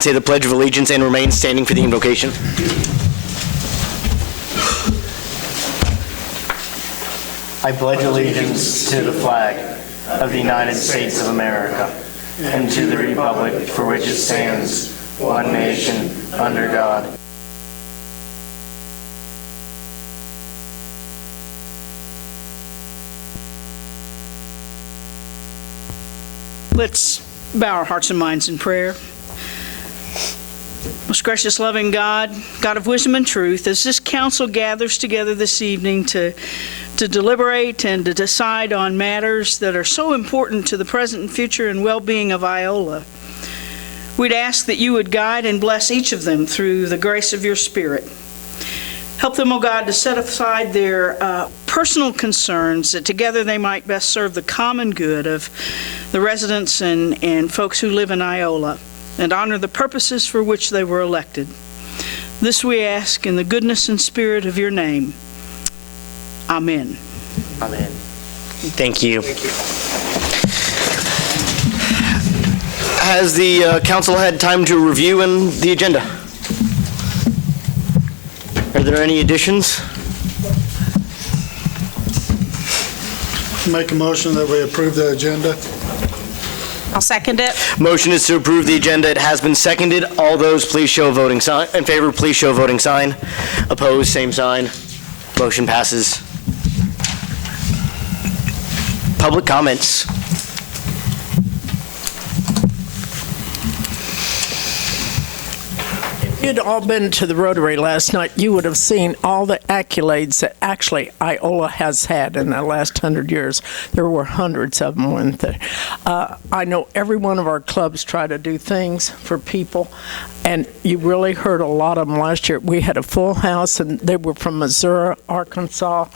Say the Pledge of Allegiance and remain standing for the invocation. I pledge allegiance to the flag of the United States of America and to the republic for which it stands, one nation, under God. Let's bow our hearts and minds in prayer. Most gracious, loving God, God of wisdom and truth, as this council gathers together this evening to deliberate and to decide on matters that are so important to the present and future and well-being of Iola, we'd ask that you would guide and bless each of them through the grace of your Spirit. Help them, O God, to set aside their personal concerns, that together they might best serve the common good of the residents and folks who live in Iola, and honor the purposes for which they were elected. This we ask in the goodness and spirit of your name. Amen. Amen. Thank you. Has the council had time to review the agenda? Are there any additions? Make a motion that we approve the agenda. I'll second it. Motion is to approve the agenda. It has been seconded. All those please show voting sign. In favor, please show voting sign. Opposed, same sign. Motion passes. Public comments. If you'd all been to the Rotary last night, you would have seen all the accolades that actually Iola has had in the last 100 years. There were hundreds of them, weren't there? I know every one of our clubs try to do things for people, and you really heard a lot of them last year. We had a full house, and they were from Missouri, Arkansas,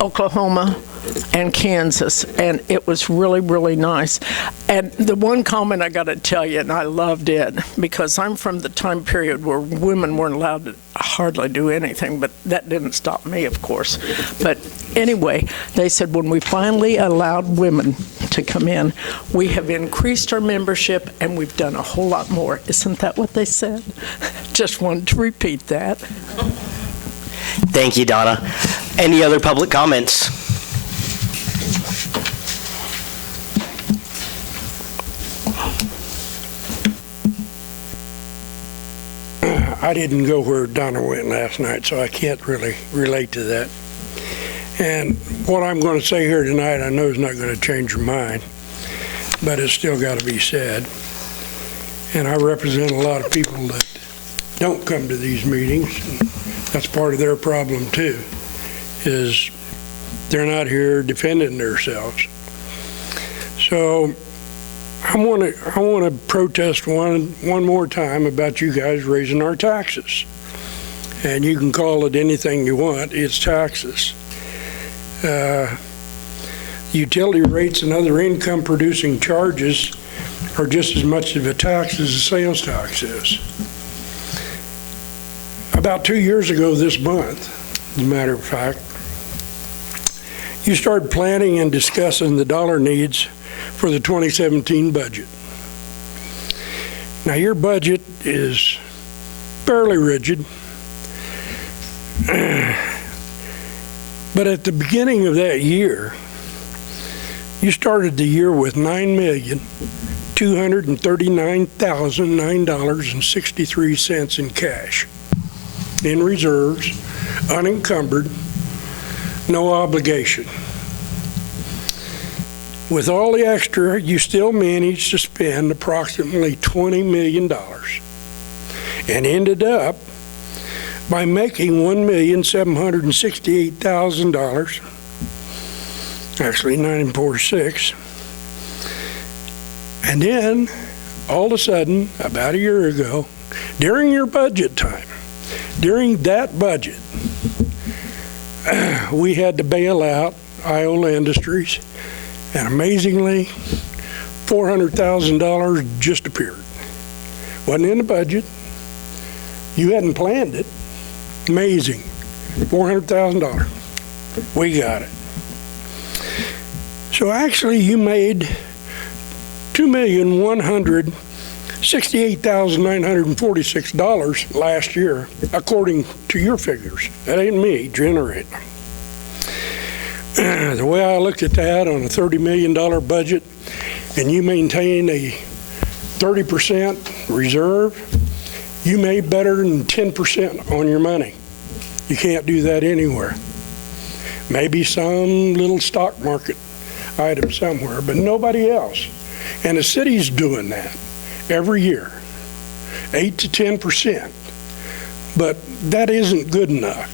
Oklahoma, and Kansas, and it was really, really nice. And the one comment I got to tell you, and I loved it, because I'm from the time period where women weren't allowed to hardly do anything, but that didn't stop me, of course. But anyway, they said when we finally allowed women to come in, we have increased our membership, and we've done a whole lot more. Isn't that what they said? Just wanted to repeat that. Thank you, Donna. Any other public comments? I didn't go where Donna went last night, so I can't really relate to that. And what I'm going to say here tonight, I know is not going to change your mind, but it's still got to be said. And I represent a lot of people that don't come to these meetings. And that's part of their problem too, is they're not here defending themselves. So I want to protest one more time about you guys raising our taxes. And you can call it anything you want, it's taxes. Utility rates and other income producing charges are just as much of a tax as the sales tax is. About 2 years ago this month, as a matter of fact, you started planning and discussing the dollar needs for the 2017 budget. Now your budget is fairly rigid, but at the beginning of that year, you started the year with $9,239,009.63 in cash, in reserves, unencumbered, no obligation. With all the extra, you still managed to spend approximately $20 million and ended up by making $1,768,000, actually $946. And then, all of a sudden, about a year ago, during your budget time, during that budget, we had to bail out Iola Industries. And amazingly, $400,000 just appeared. Wasn't in the budget. You hadn't planned it. Amazing. $400,000. We got it. So actually you made $2,100,000 $68,946 last year, according to your figures. That ain't me generating them. The way I looked at that on a $30 million budget, and you maintain a 30% reserve, you made better than 10% on your money. You can't do that anywhere. Maybe some little stock market item somewhere, but nobody else. And the city's doing that every year, 8 to 10%. But that isn't good enough.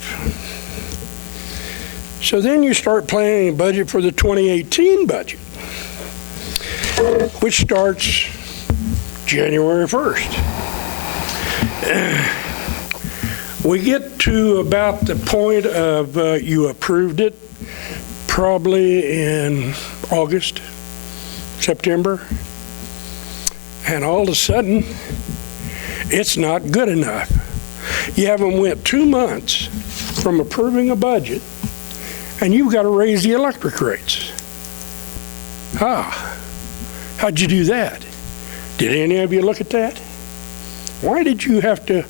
So then you start planning a budget for the 2018 budget, which starts January 1st. We get to about the point of you approved it, probably in August, September, and all of a sudden, it's not good enough. You haven't went 2 months from approving a budget, and you've got to raise the electric rates. How'd you do that? Did any of you look at that? Why did you have to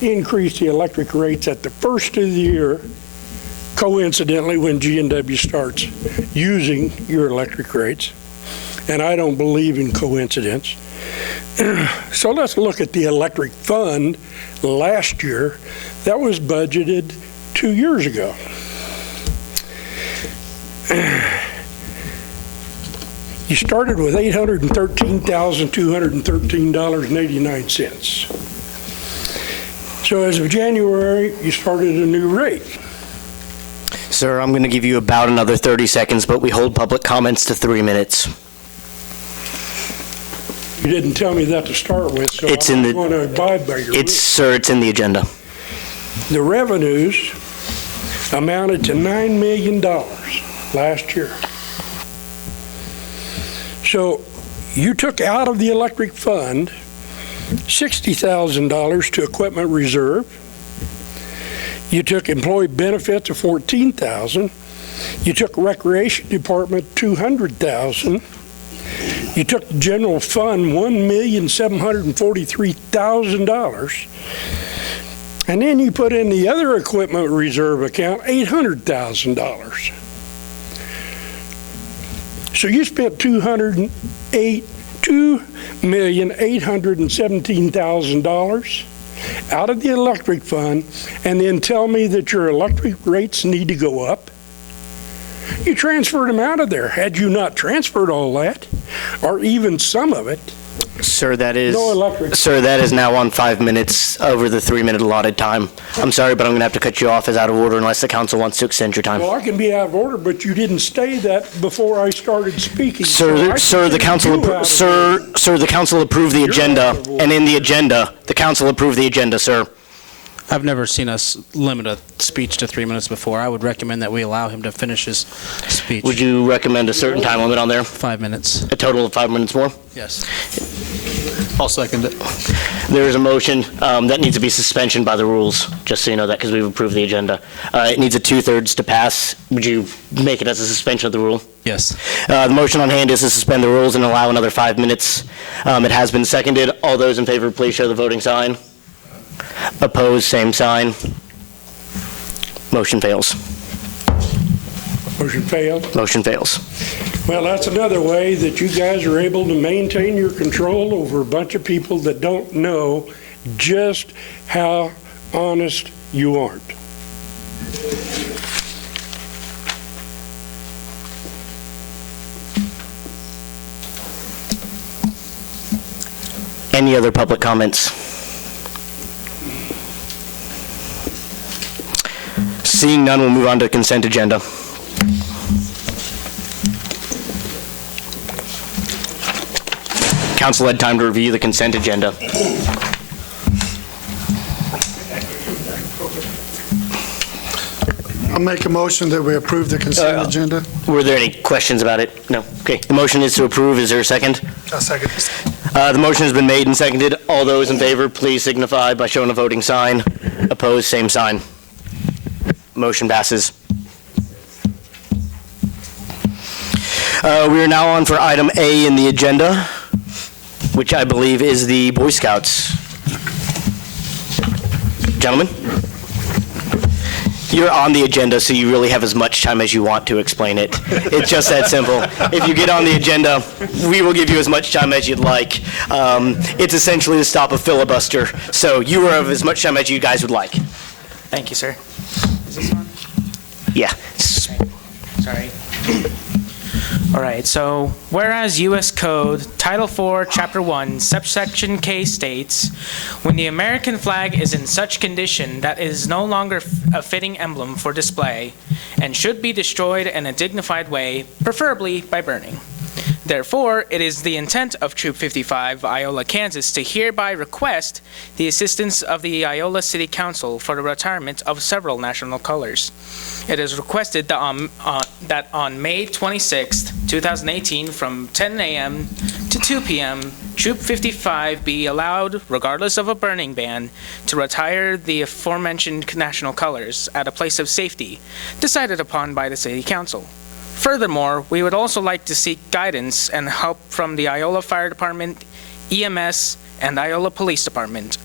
increase the electric rates at the first of the year, coincidentally when G&W starts using your electric rates? And I don't believe in coincidence. So let's look at the electric fund last year. That was budgeted 2 years ago. You started with $813,213.89. So as of January, you started a new rate. Sir, I'm going to give you about another 30 seconds, but we hold public comments to 3 minutes. You didn't tell me that to start with, so I'm going to abide by your rules. Sir, it's in the agenda. The revenues amounted to $9 million last year. So you took out of the electric fund $60,000 to equipment reserve. You took employee benefits of $14,000. You took recreation department $200,000. You took the general fund $1,743,000. And then you put in the other equipment reserve account $800,000. So you spent $2,817,000 out of the electric fund, and then tell me that your electric rates need to go up? You transferred them out of there. Had you not transferred all that, or even some of it, Sir, that is no electric. Sir, that is now on 5 minutes over the 3-minute allotted time. I'm sorry, but I'm going to have to cut you off as out of order unless the council wants to extend your time. Well, I can be out of order, but you didn't say that before I started speaking. Sir, the council approved the agenda, and in the agenda, the council approved the agenda, sir. I've never seen us limit a speech to 3 minutes before. I would recommend that we allow him to finish his speech. Would you recommend a certain time limit on there? 5 minutes. A total of 5 minutes more? Yes. I'll second it. There is a motion that needs to be suspension by the rules, just so you know that, because we've approved the agenda. It needs a 2/3 to pass. Would you make it as a suspension of the rule? Yes. The motion on hand is to suspend the rules and allow another 5 minutes. It has been seconded. All those in favor, please show the voting sign. Opposed, same sign. Motion fails. Motion failed. Motion fails. Well, that's another way that you guys are able to maintain your control over a bunch of people that don't know just how honest you aren't. Any other public comments? Seeing none, we'll move on to the consent agenda. Council had time to review the consent agenda. I'll make a motion that we approve the consent agenda. Were there any questions about it? No. Okay. The motion is to approve. Is there a second? I'll second. The motion has been made and seconded. All those in favor, please signify by showing a voting sign. Opposed, same sign. Motion passes. We are now on for item A in the agenda. which I believe is the Boy Scouts. Gentlemen? You're on the agenda, so you really have as much time as you want to explain it. It's just that simple. If you get on the agenda, we will give you as much time as you'd like. It's essentially to stop a filibuster, so you have as much time as you guys would like. Thank you, sir. Is this on? Yeah. Sorry. All right, so whereas U.S. Code Title 4, Chapter 1, subsection K states, when the American flag is in such condition that it is no longer a fitting emblem for display and should be destroyed in a dignified way, preferably by burning. Therefore, it is the intent of Troop 55, Iola, Kansas, to hereby request the assistance of the Iola City Council for the retirement of several national colors. It is requested that on May 26, 2018, from 10 a.m. to 2 p.m., Troop 55 be allowed, regardless of a burning ban, to retire the aforementioned national colors at a place of safety decided upon by the City Council. Furthermore, we would also like to seek guidance and help from the Iola Fire Department, EMS, and Iola Police Department.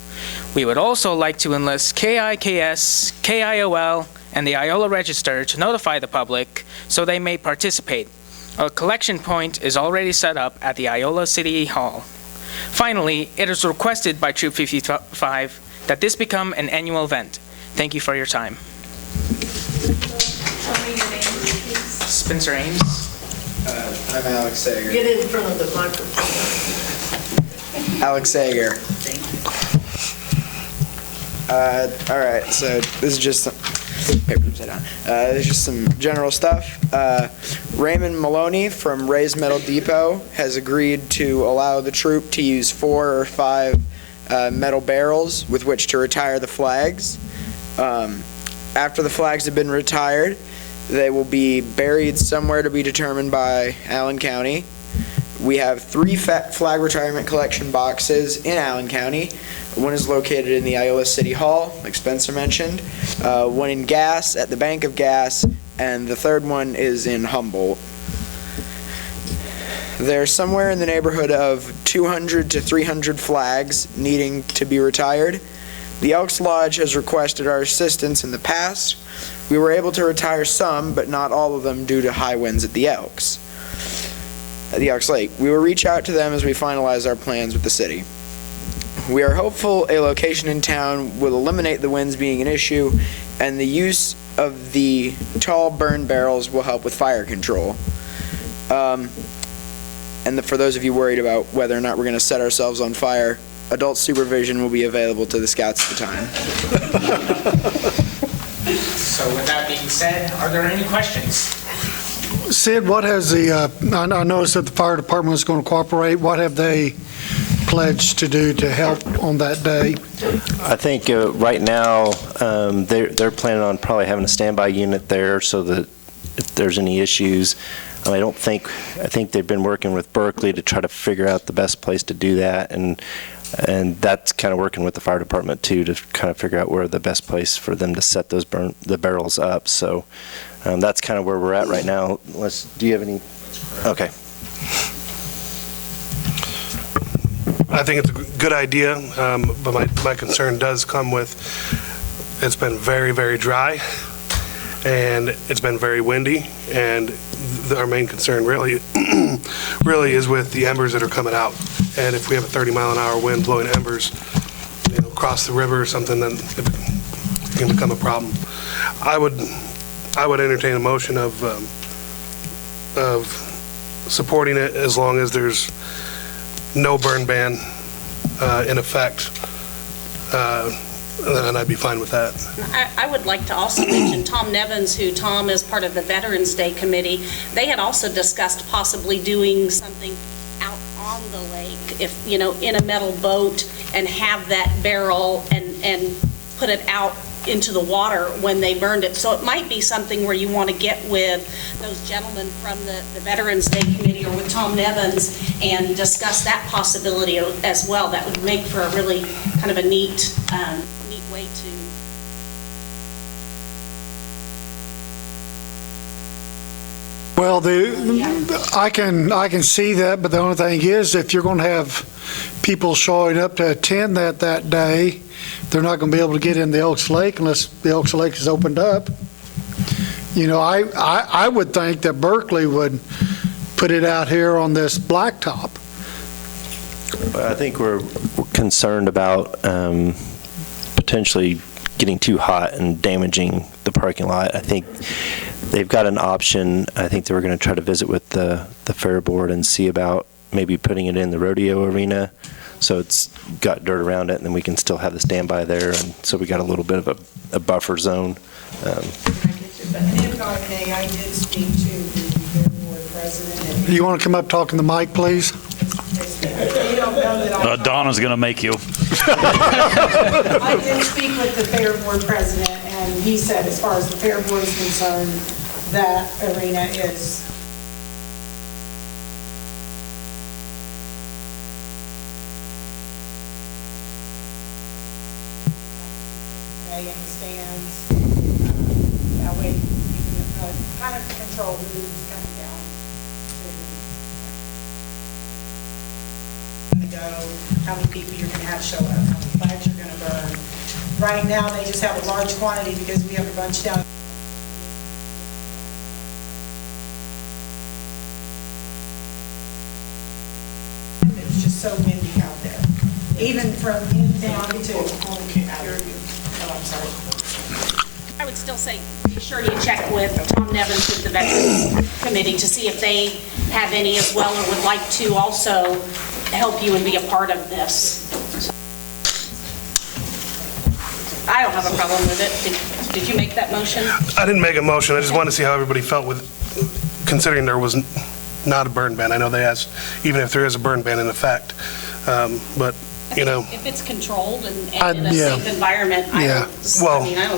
We would also like to enlist KIKS, KIOL, and the Iola Register to notify the public so they may participate. A collection point is already set up at the Iola City Hall. Finally, it is requested by Troop 55 that this become an annual event. Thank you for your time. Spencer Ames. I'm Alex Sager. Get in front of the microphone. Alex Sager. All right, so this is just some papers upside down. This is just some general stuff. Raymond Maloney from Ray's Metal Depot has agreed to allow the troop to use 4 or 5 metal barrels with which to retire the flags. After the flags have been retired, they will be buried somewhere to be determined by Allen County. We have 3 flag retirement collection boxes in Allen County. One is located in the Iola City Hall, like Spencer mentioned. One in Gas, at the Bank of Gas, and the third one is in Humboldt. There's somewhere in the neighborhood of 200 to 300 flags needing to be retired. The Elks Lodge has requested our assistance in the past. We were able to retire some, but not all of them due to high winds at the Elks Lake. We will reach out to them as we finalize our plans with the city. We are hopeful a location in town will eliminate the winds being an issue, and the use of the tall burn barrels will help with fire control. For those of you worried about whether or not we're going to set ourselves on fire, adult supervision will be available to the scouts at the time. So with that being said, are there any questions? Sid, what has I noticed that the fire department is going to cooperate. What have they pledged to do to help on that day? I think right now they're planning on probably having a standby unit there so that if there's any issues, I think they've been working with Berkeley to try to figure out the best place to do that, and that's kind of working with the fire department too to kind of figure out where the best place for them to set those the barrels up. So that's kind of where we're at right now. Do you have any? Okay. I think it's a good idea, but my concern does come with it's been very, very dry, and it's been very windy, and our main concern really is with the embers that are coming out. And if we have a 30-mile-an-hour wind blowing embers, across the river or something, then it can become a problem. I would entertain a motion of supporting it as long as there's no burn ban in effect, and I'd be fine with that. I would like to also mention Tom Nevins, who Tom is part of the Veterans Day Committee. They had also discussed possibly doing something out on the lake, if, in a metal boat, and have that barrel and put it out into the water when they burned it. So it might be something where you want to get with those gentlemen from the Veterans Day Committee or with Tom Nevins and discuss that possibility as well. That would make for a really kind of a neat way to. Well, I can see that, but the only thing is, if you're going to have people showing up to attend that day. They're not going to be able to get in the Elks Lake unless the Elks Lake is opened up. You know, I would think that Berkeley would put it out here on this blacktop. But I think we're concerned about potentially getting too hot and damaging the parking lot. I think they've got an option. I think they were going to try to visit with the fair board and see about maybe putting it in the rodeo arena, so it's got dirt around it, and then we can still have the standby there, and so we got a little bit of a buffer zone. But if I may, I did speak to the fair board president. You want to come up talking to the mic, please? They don't know that Donna's going to make you. I did speak with the fair board president, and he said, as far as the fair board is concerned, that arena is in the stands. That way you can kind of control who's coming down to go, how many people you're going to have show up, how many flags you're going to burn. Right now, they just have a large quantity because we have a bunch down. It's just so windy out there, even from in town to. Oh, I'm sorry. I would still say, be sure you check with Tom Nevins with the Veterans Committee to see if they have any as well, or would like to also help you and be a part of this. I don't have a problem with it. Did you make that motion? I didn't make a motion. I just wanted to see how everybody felt with, considering there was not a burn ban. I know they asked, even if there is a burn ban in effect, but, you know. If it's controlled and in a yeah. safe environment, I don't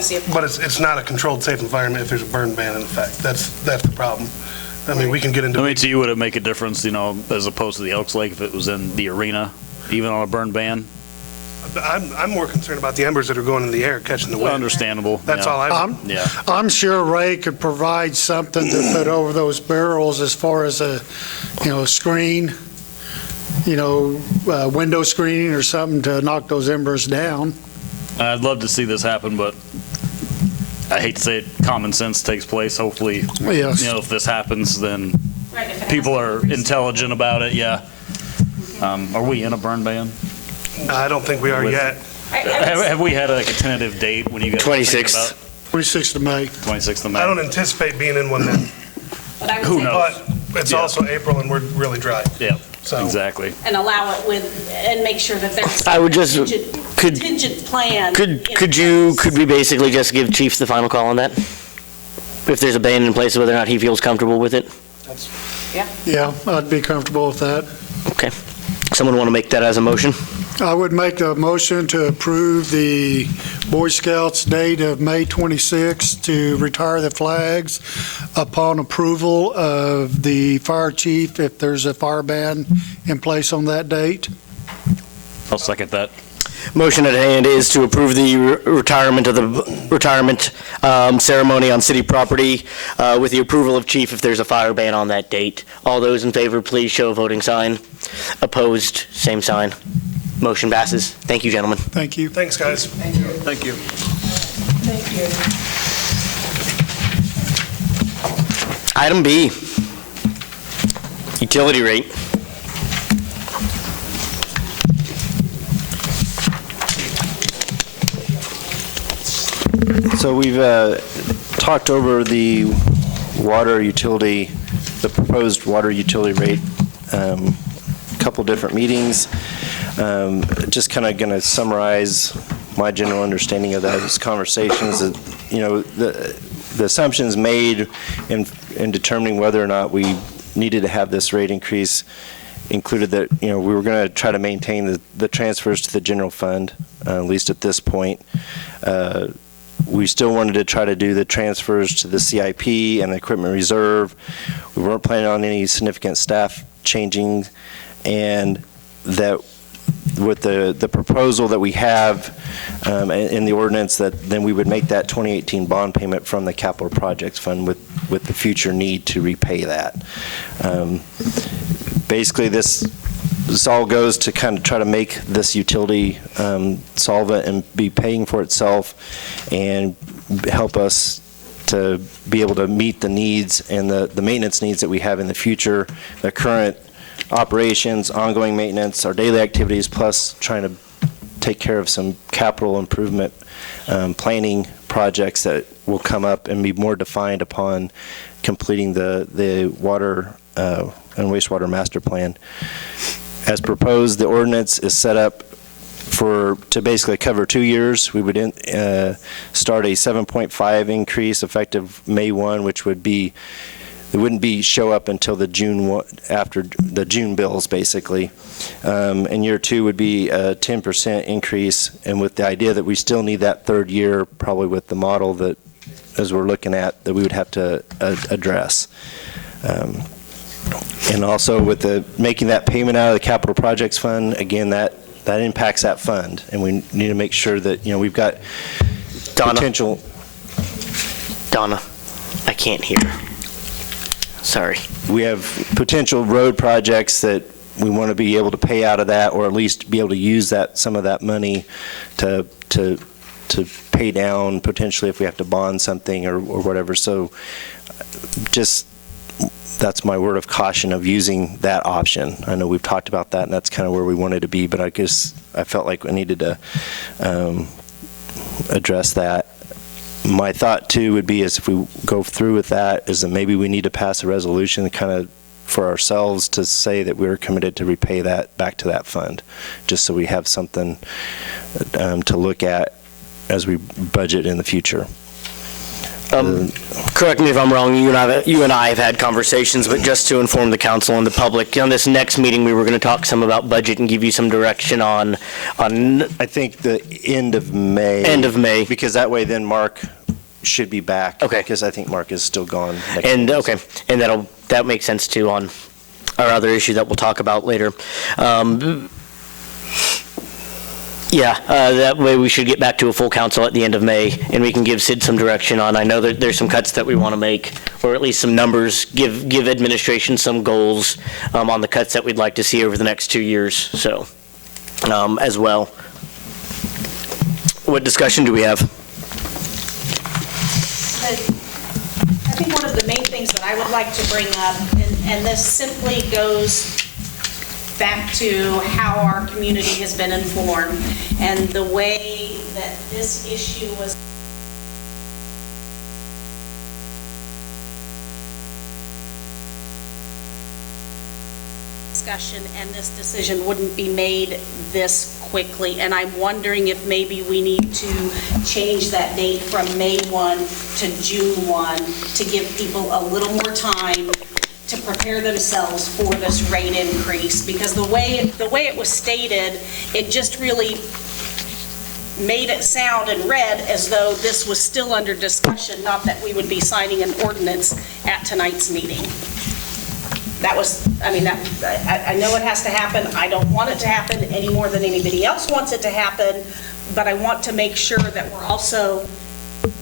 see a problem. But it's not a controlled, safe environment if there's a burn ban in effect. That's the problem. I mean, we can get into. I mean, to you, would it make a difference, you know, as opposed to the Elks Lake if it was in the arena, even on a burn ban? I'm more concerned about the embers that are going in the air, catching the wind. Understandable. That's all Yeah. I'm sure Ray could provide something to put over those barrels as far as a, screen, window screening or something to knock those embers down. I'd love to see this happen, but I hate to say it, common sense takes place. Hopefully, Yes. if this happens, then Right, if it has people to be are reasonable. intelligent about it, yeah. Are we in a burn ban? I don't think we are yet. Have we had like a tentative date when you guys 26th. 26th of May. 26th of May? I don't anticipate being in one then. But I would Who say- knows? But it's Yeah. also April and we're really dry. Yeah, So- exactly. And allow it and make sure that there's I would just- a could- contingent plan. Could we basically just give Chief the final call on that? If there's a ban in place, whether or not he feels comfortable with it? Yeah, I'd be comfortable with that. Okay. Someone want to make that as a motion? I would make a motion to approve the Boy Scouts date of May 26th to retire the flags upon approval of the fire chief if there's a fire ban in place on that date. I'll second that. Motion at hand is to approve the retirement of the retirement ceremony on city property with the approval of chief if there's a fire ban on that date. All those in favor, please show a voting sign. Opposed, same sign. Motion passes. Thank you, gentlemen. Thank you. Thanks, guys. Thank you. Thank you. Thank you. Item B, utility rate. So we've talked over the proposed water utility rate, a couple different meetings. Just kind of going to summarize my general understanding of those conversations. The assumptions made in determining whether or not we needed to have this rate increase included that, we were going to try to maintain the transfers to the general fund, at least at this point. We still wanted to try to do the transfers to the CIP and the equipment reserve. We weren't planning on any significant staff changing, and that with the proposal that we have in the ordinance, that then we would make that 2018 bond payment from the capital projects fund with the future need to repay that. Basically, this this all goes to kind of try to make this utility solvent and be paying for itself and help us to be able to meet the needs and the maintenance needs that we have in the future, the current operations, ongoing maintenance, our daily activities, plus trying to take care of some capital improvement planning projects that will come up and be more defined upon completing the water and wastewater master plan. As proposed, the ordinance is set up to basically cover 2 years. We would start a 7.5 increase effective May 1, which would be, it wouldn't be show up until the June 1, after the June bills, basically. And year 2 would be a 10% increase, and with the idea that we still need that third year, probably with the model that, as we're looking at, that we would have to address. And also with the making that payment out of the capital projects fund, again, that impacts that fund, and we need to make sure that, we've got potential. Donna, I can't hear. Sorry. We have potential road projects that we want to be able to pay out of that, or at least be able to use some of that money to pay down potentially if we have to bond something or whatever. So just, that's my word of caution of using that option. I know we've talked about that, and that's kind of where we wanted to be, but I guess I felt like we needed to address that. My thought, too, would be is if we go through with that, is that maybe we need to pass a resolution kind of for ourselves to say that we're committed to repay that back to that fund, just so we have something to look at as we budget in the future. Correct me if I'm wrong, you and I have had conversations, but just to inform the council and the public, on this next meeting, we were going to talk some about budget and give you some direction on I think the end of May. End of May. Because that way then Mark should be back. Okay. Because I think Mark is still gone. And, okay, and that makes sense too on our other issue that we'll talk about later. Yeah, that way we should get back to a full council at the end of May, and we can give Sid some direction on, I know that there's some cuts that we want to make, or at least some numbers, give administration some goals on the cuts that we'd like to see over the next 2 years, so, as well. What discussion do we have? I think one of the main things that I would like to bring up, and this simply goes back to how our community has been informed and the way that this issue was discussion, and this decision wouldn't be made this quickly. And I'm wondering if maybe we need to change that date from May 1 to June 1 to give people a little more time to prepare themselves for this rate increase, because the way it was stated, it just really made it sound and read as though this was still under discussion, not that we would be signing an ordinance at tonight's meeting. That was, I know it has to happen. I don't want it to happen any more than anybody else wants it to happen, but I want to make sure that we're also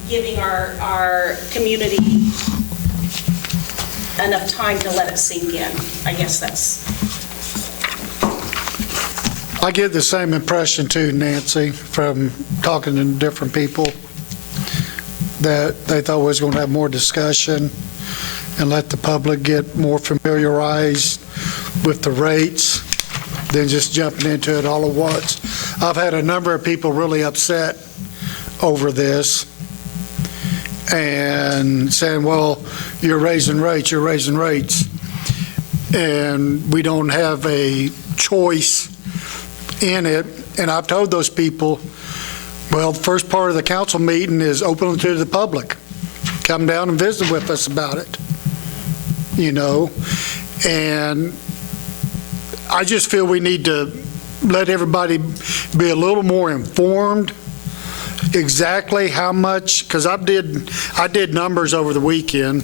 giving our community enough time to let it sink in. I guess that's... I get the same impression too, Nancy, from talking to different people, that they thought we was going to have more discussion and let the public get more familiarized with the rates than just jumping into it all at once. I've had a number of people really upset over this and saying, well, you're raising rates, and we don't have a choice in it. And I've told those people, well, the first part of the council meeting is open to the public. Come down and visit with us about it, and I just feel we need to let everybody be a little more informed exactly how much, because I did numbers over the weekend,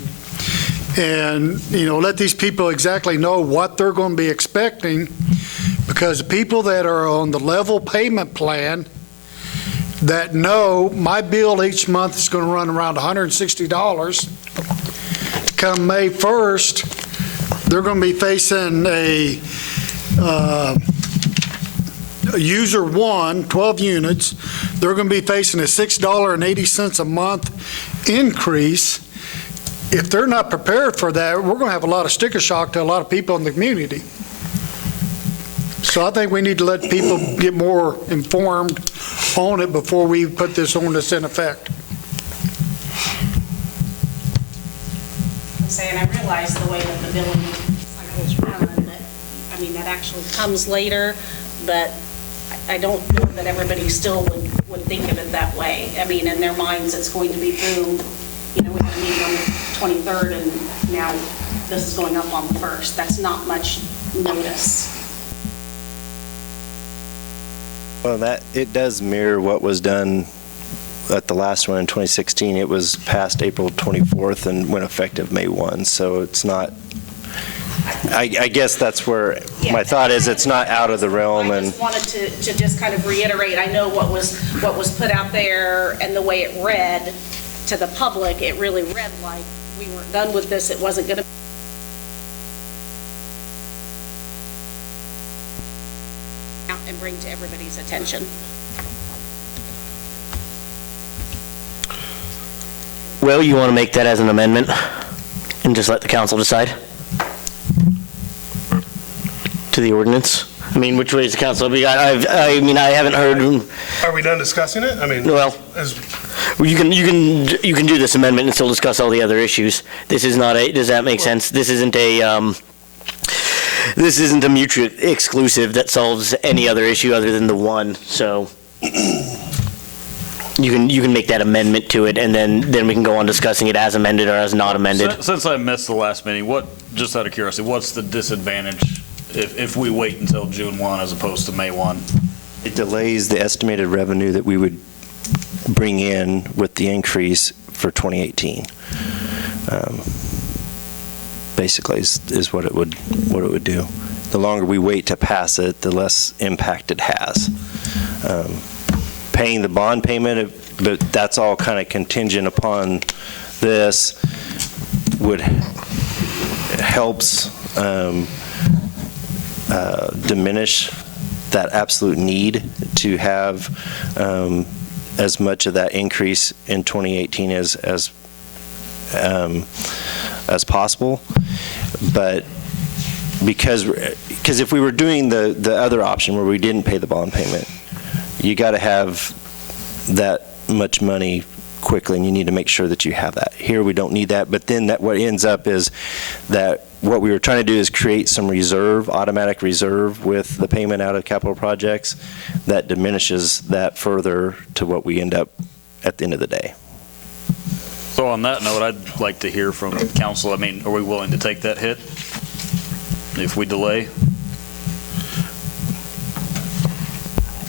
and let these people exactly know what they're going to be expecting, because the people that are on the level payment plan that know my bill each month is going to run around $160 come May 1st, they're going to be facing a user one, 12 units, they're going to be facing a $6.80 a month increase. If they're not prepared for that, we're going to have a lot of sticker shock to a lot of people in the community. So I think we need to let people get more informed on it before we put this ordinance in effect. I'm saying, I realize the way that the billing cycles run, that, I mean, that actually comes later, but I don't know that everybody still would think of it that way. I mean, in their minds, it's going to be through, we had a meeting on the 23rd, and now this is going up on the 1st. That's not much notice. Well, it does mirror what was done at the last one in 2016. It was passed April 24th and went effective May 1, so it's not, I guess that's where my thought is, it's not out of the realm. I just wanted to just kind of reiterate, I know what was put out there and the way it read to the public, it really read like we weren't done with this, it wasn't going to out and bring to everybody's attention. Well, you want to make that as an amendment and just let the council decide? To the ordinance? I mean, which way is the council? I mean, I haven't heard. Are we done discussing it? I mean, well, you can do this amendment and still discuss all the other issues. This is not a, does that make sense? This isn't a mutually exclusive that solves any other issue other than the one, so you can make that amendment to it, and then we can go on discussing it as amended or as not amended. Since I missed the last meeting, just out of curiosity, what's the disadvantage if we wait until June 1 as opposed to May 1? It delays the estimated revenue that we would bring in with the increase for 2018. Basically is what it would do. The longer we wait to pass it, the less impact it has. Paying the bond payment, but that's all kind of contingent upon this, helps diminish that absolute need to have as much of that increase in 2018 as possible. But because if we were doing the other option where we didn't pay the bond payment, you got to have that much money quickly, and you need to make sure that you have that. Here we don't need that, but then what ends up is that what we were trying to do is create some reserve, automatic reserve with the payment out of capital projects that diminishes that further to what we end up at the end of the day. So on that note, I'd like to hear from council. I mean, are we willing to take that hit if we delay?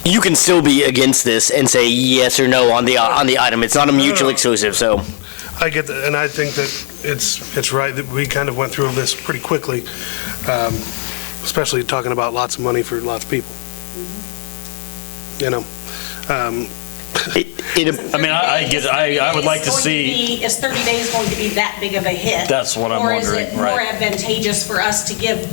You can still be against this and say yes or no on the item. It's not a mutually exclusive, so. I get that, and I think that it's right that we kind of went through this pretty quickly, especially talking about lots of money for lots of people. I would like to see. Is 30 days going to be that big of a hit? That's what I'm wondering. Or is it more advantageous for us to give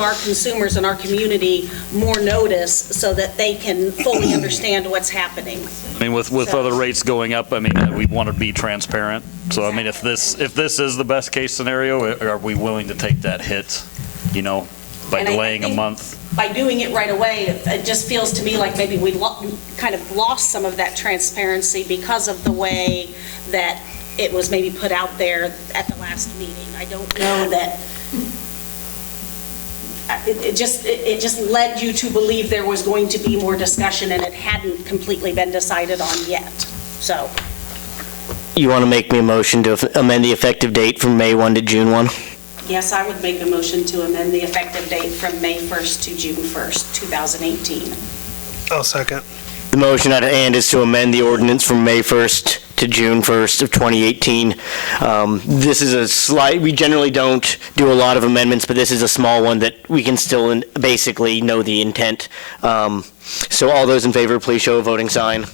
our consumers and our community more notice so that they can fully understand what's happening? I mean, with other rates going up, I mean, we want to be transparent. So, I mean, if this is the best case scenario, are we willing to take that hit, by delaying a month? By doing it right away, it just feels to me like maybe we kind of lost some of that transparency because of the way that it was maybe put out there at the last meeting. I don't know that it just led you to believe there was going to be more discussion, and it hadn't completely been decided on yet. So, You want to make me a motion to amend the effective date from May 1 to June 1? yes, I would make a motion to amend the effective date from May 1st to June 1st, 2018. I'll second. The motion at hand is to amend the ordinance from May 1st to June 1st of 2018. This is a slight, we generally don't do a lot of amendments, but this is a small one that we can still basically know the intent. So all those in favor, please show a voting sign.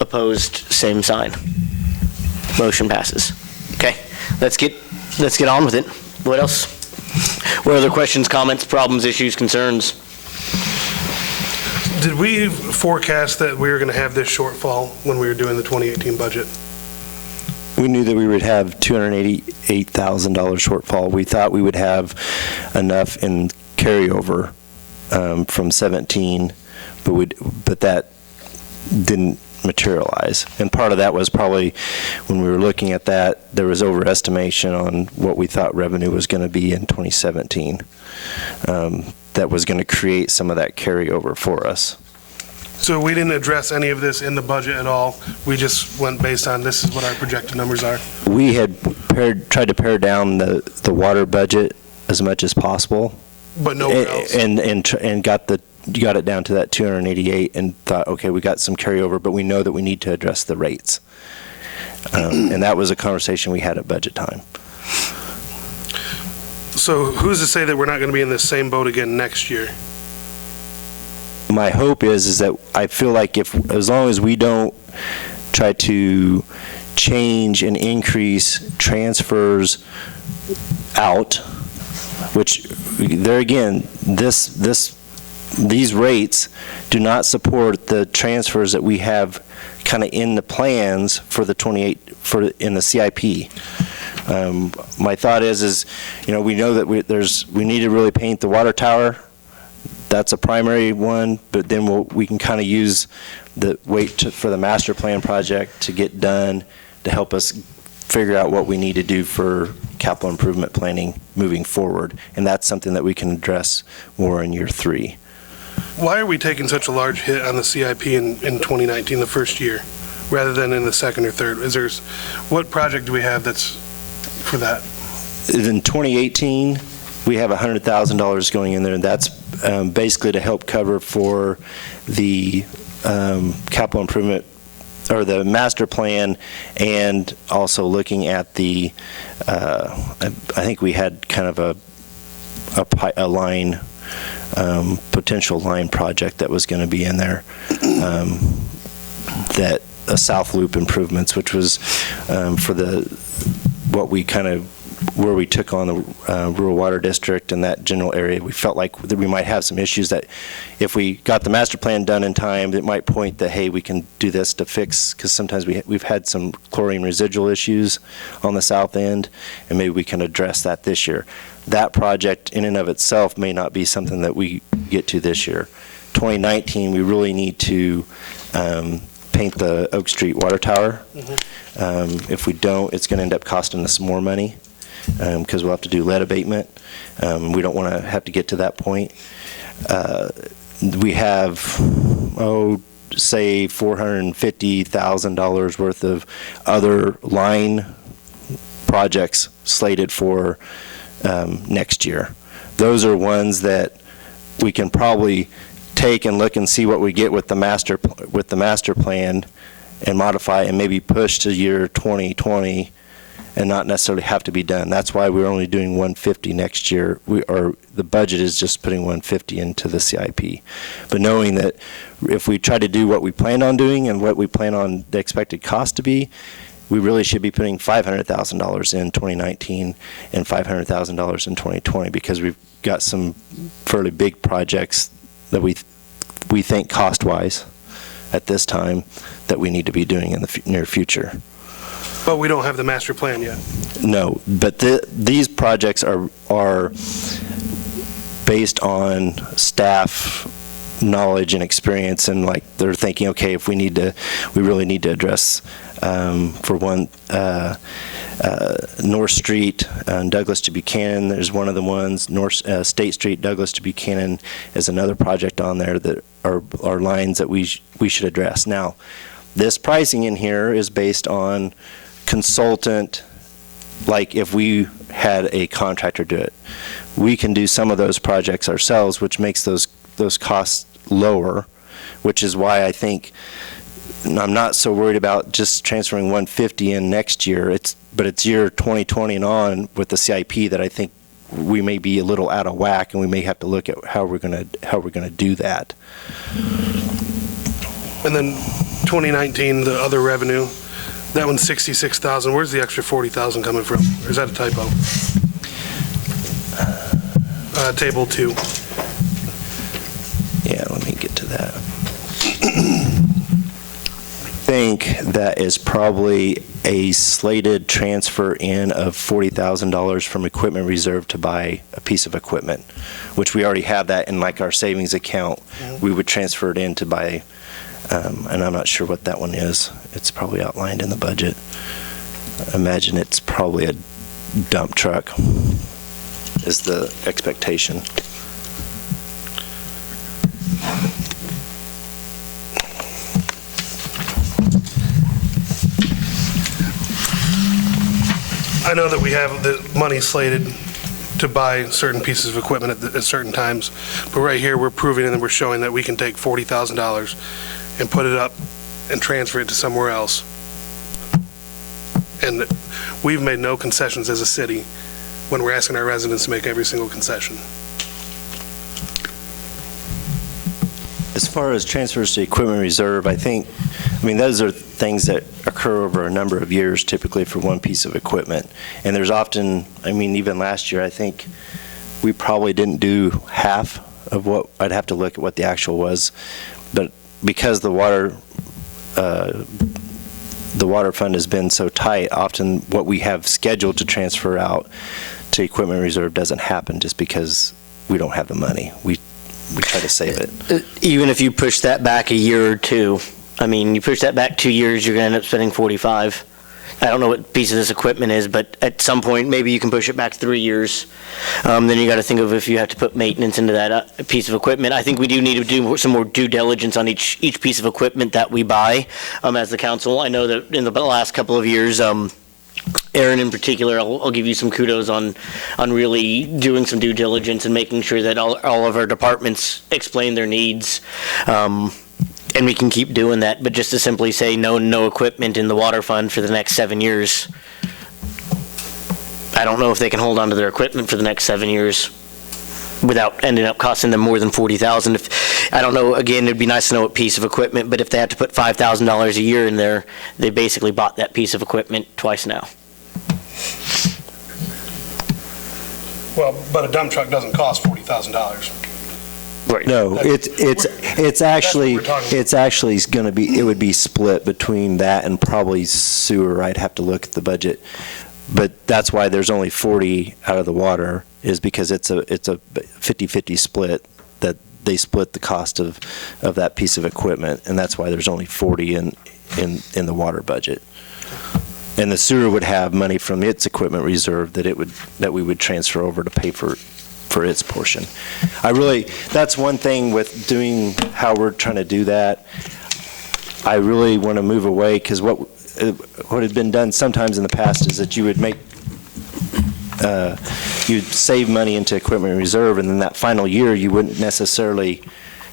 Opposed, same sign. Motion passes. Okay, let's get on with it. What else? What other questions, comments, problems, issues, concerns? Did we forecast that we were going to have this shortfall when we were doing the 2018 budget? We knew that we would have $288,000 shortfall. We thought we would have enough in carryover from 17, but that didn't materialize. And part of that was probably when we were looking at that, there was overestimation on what we thought revenue was going to be in 2017. That was going to create some of that carryover for us. So we didn't address any of this in the budget at all? We just went based on this is what our projected numbers are? We had tried to pare down the water budget as much as possible. But nowhere else? And got it down to that 288 and thought, okay, we got some carryover, but we know that we need to address the rates. And that was a conversation we had at budget time. So who's to say that we're not going to be in the same boat again next year? My hope is that I feel like as long as we don't try to change and increase transfers out, which there again, these rates do not support the transfers that we have kind of in the plans for the in the CIP. My thought is we know that we need to really paint the water tower. That's a primary one, but then we can kind of use the for the master plan project to get done to help us figure out what we need to do for capital improvement planning moving forward. And that's something that we can address more in year 3. Why are we taking such a large hit on the CIP in 2019, the first year, rather than in the second or third? What project do we have that's for that? In 2018, we have $100,000 going in there, and that's basically to help cover for the capital improvement or the master plan, and also looking at the, I think we had kind of a line, potential line project that was going to be in there, that South Loop improvements, which was for where we took on the rural water district and that general area. We felt like that we might have some issues that if we got the master plan done in time, it might point that, hey, we can do this to fix, because sometimes we've had some chlorine residual issues on the south end, and maybe we can address that this year. That project in and of itself may not be something that we get to this year. 2019, we really need to paint the Oak Street water tower. Mm-hmm. If we don't, it's going to end up costing us more money, because we'll have to do lead abatement. We don't want to have to get to that point. We have, say $450,000 worth of other line projects slated for next year. Those are ones that we can probably take and look and see what we get with the master plan and modify and maybe push to year 2020 and not necessarily have to be done. That's why we're only doing 150 next year. The budget is just putting 150 into the CIP. But knowing that if we try to do what we planned on doing and what we plan on the expected cost to be, we really should be putting $500,000 in 2019 and $500,000 in 2020, because we've got some fairly big projects that we think cost-wise at this time that we need to be doing in the near future. But we don't have the master plan yet. No, but these projects are based on staff knowledge and experience, and like they're thinking, okay, if we really need to address for one North Street and Douglas to Buchanan. There's one of the ones. State Street, Douglas to Buchanan is another project on there that are lines that we should address. Now, this pricing in here is based on consultant, like if we had a contractor do it. We can do some of those projects ourselves, which makes those costs lower, which is why I think I'm not so worried about just transferring 150 in next year. But it's year 2020 and on with the CIP that I think we may be a little out of whack, and we may have to look at how we're going to do that. And then 2019, the other revenue, that one's $66,000. Where's the extra $40,000 coming from? Or is that a typo? table 2. Yeah, let me get to that. I think that is probably a slated transfer in of $40,000 from equipment reserve to buy a piece of equipment, which we already have that in like our savings account. We would transfer it in to buy, and I'm not sure what that one is. It's probably outlined in the budget. I imagine it's probably a dump truck is the expectation. I know that we have the money slated to buy certain pieces of equipment at certain times, but right here, we're proving and we're showing that we can take $40,000 and put it up and transfer it to somewhere else. And we've made no concessions as a city when we're asking our residents to make every single concession. As far as transfers to equipment reserve, I mean, those are things that occur over a number of years, typically for one piece of equipment. And there's often, I mean, even last year, I think we probably didn't do half of what, I'd have to look at what the actual was. But because the water fund has been so tight, often what we have scheduled to transfer out to equipment reserve doesn't happen just because we don't have the money. We try to save it. Even if you push that back a year or two, I mean, you push that back 2 years, you're going to end up spending 45. I don't know what piece of this equipment is, but at some point, maybe you can push it back 3 years. Then you got to think of if you have to put maintenance into that piece of equipment. I think we do need to do some more due diligence on each piece of equipment that we buy as the council. I know that in the last couple of years, Aaron in particular, I'll give you some kudos on really doing some due diligence and making sure that all of our departments explain their needs. And we can keep doing that, but just to simply say no equipment in the water fund for the next 7 years, I don't know if they can hold on to their equipment for the next 7 years without ending up costing them more than $40,000. I don't know, again, it'd be nice to know what piece of equipment, but if they have to put $5,000 a year in there, they basically bought that piece of equipment twice now. Well, but a dump truck doesn't cost $40,000. Right. No, it's actually going to be, it would be split between that and probably sewer. I'd have to look at the budget. But that's why there's only 40 out of the water, is because it's a 50-50 split, that they split the cost of that piece of equipment, and that's why there's only 40 in the water budget. And the sewer would have money from its equipment reserve that we would transfer over to pay for its portion. That's one thing with doing how we're trying to do that. I really want to move away, because what had been done sometimes in the past is that you would you'd save money into equipment reserve, and then that final year you wouldn't necessarily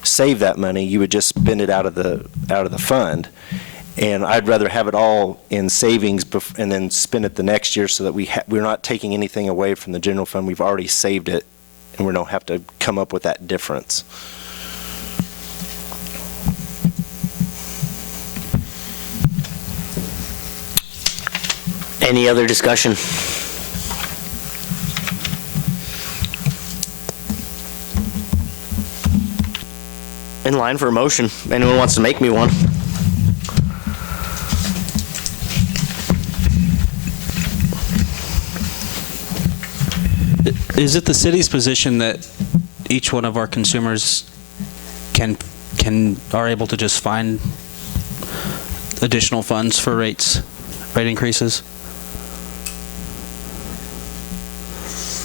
save that money. You would just spend it out of the fund. And I'd rather have it all in savings and then spend it the next year, so that we're not taking anything away from the general fund. We've already saved it, and we don't have to come up with that difference. Any other discussion? In line for a motion. Anyone wants to make me one? Is it the city's position that each one of our consumers are able to just find additional funds for rate increases?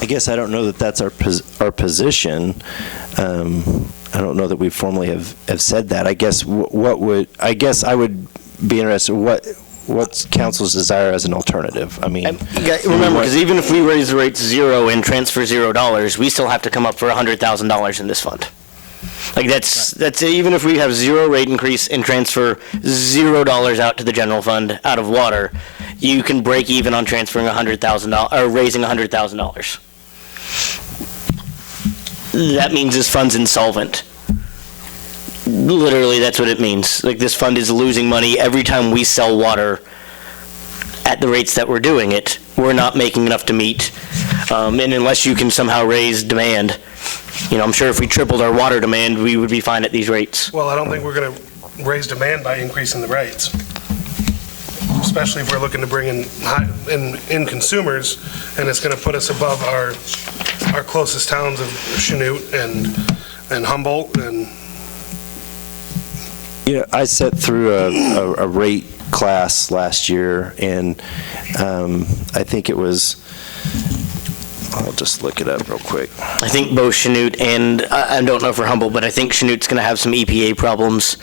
I guess I don't know that that's our position. I don't know that we formally have said that. I guess I would be interested what's council's desire as an alternative. I mean, remember, because even if we raise the rates zero and transfer $0, we still have to come up for $100,000 in this fund. Like that's even if we have zero rate increase and transfer $0 out to the general fund out of water, you can break even on transferring $100,000 or raising $100,000. That means this fund's insolvent. Literally, that's what it means. Like, this fund is losing money every time we sell water at the rates that we're doing it. We're not making enough to meet. And unless you can somehow raise demand I'm sure if we tripled our water demand, we would be fine at these rates. Well, I don't think we're going to raise demand by increasing the rates, especially if we're looking to bring in consumers, and it's going to put us above our closest towns of Chanute and Humboldt. And I sat through a rate class last year, and I think it was, I'll just look it up real quick. I think both Chanute and, I don't know for Humboldt, but I think Chanute's going to have some EPA problems.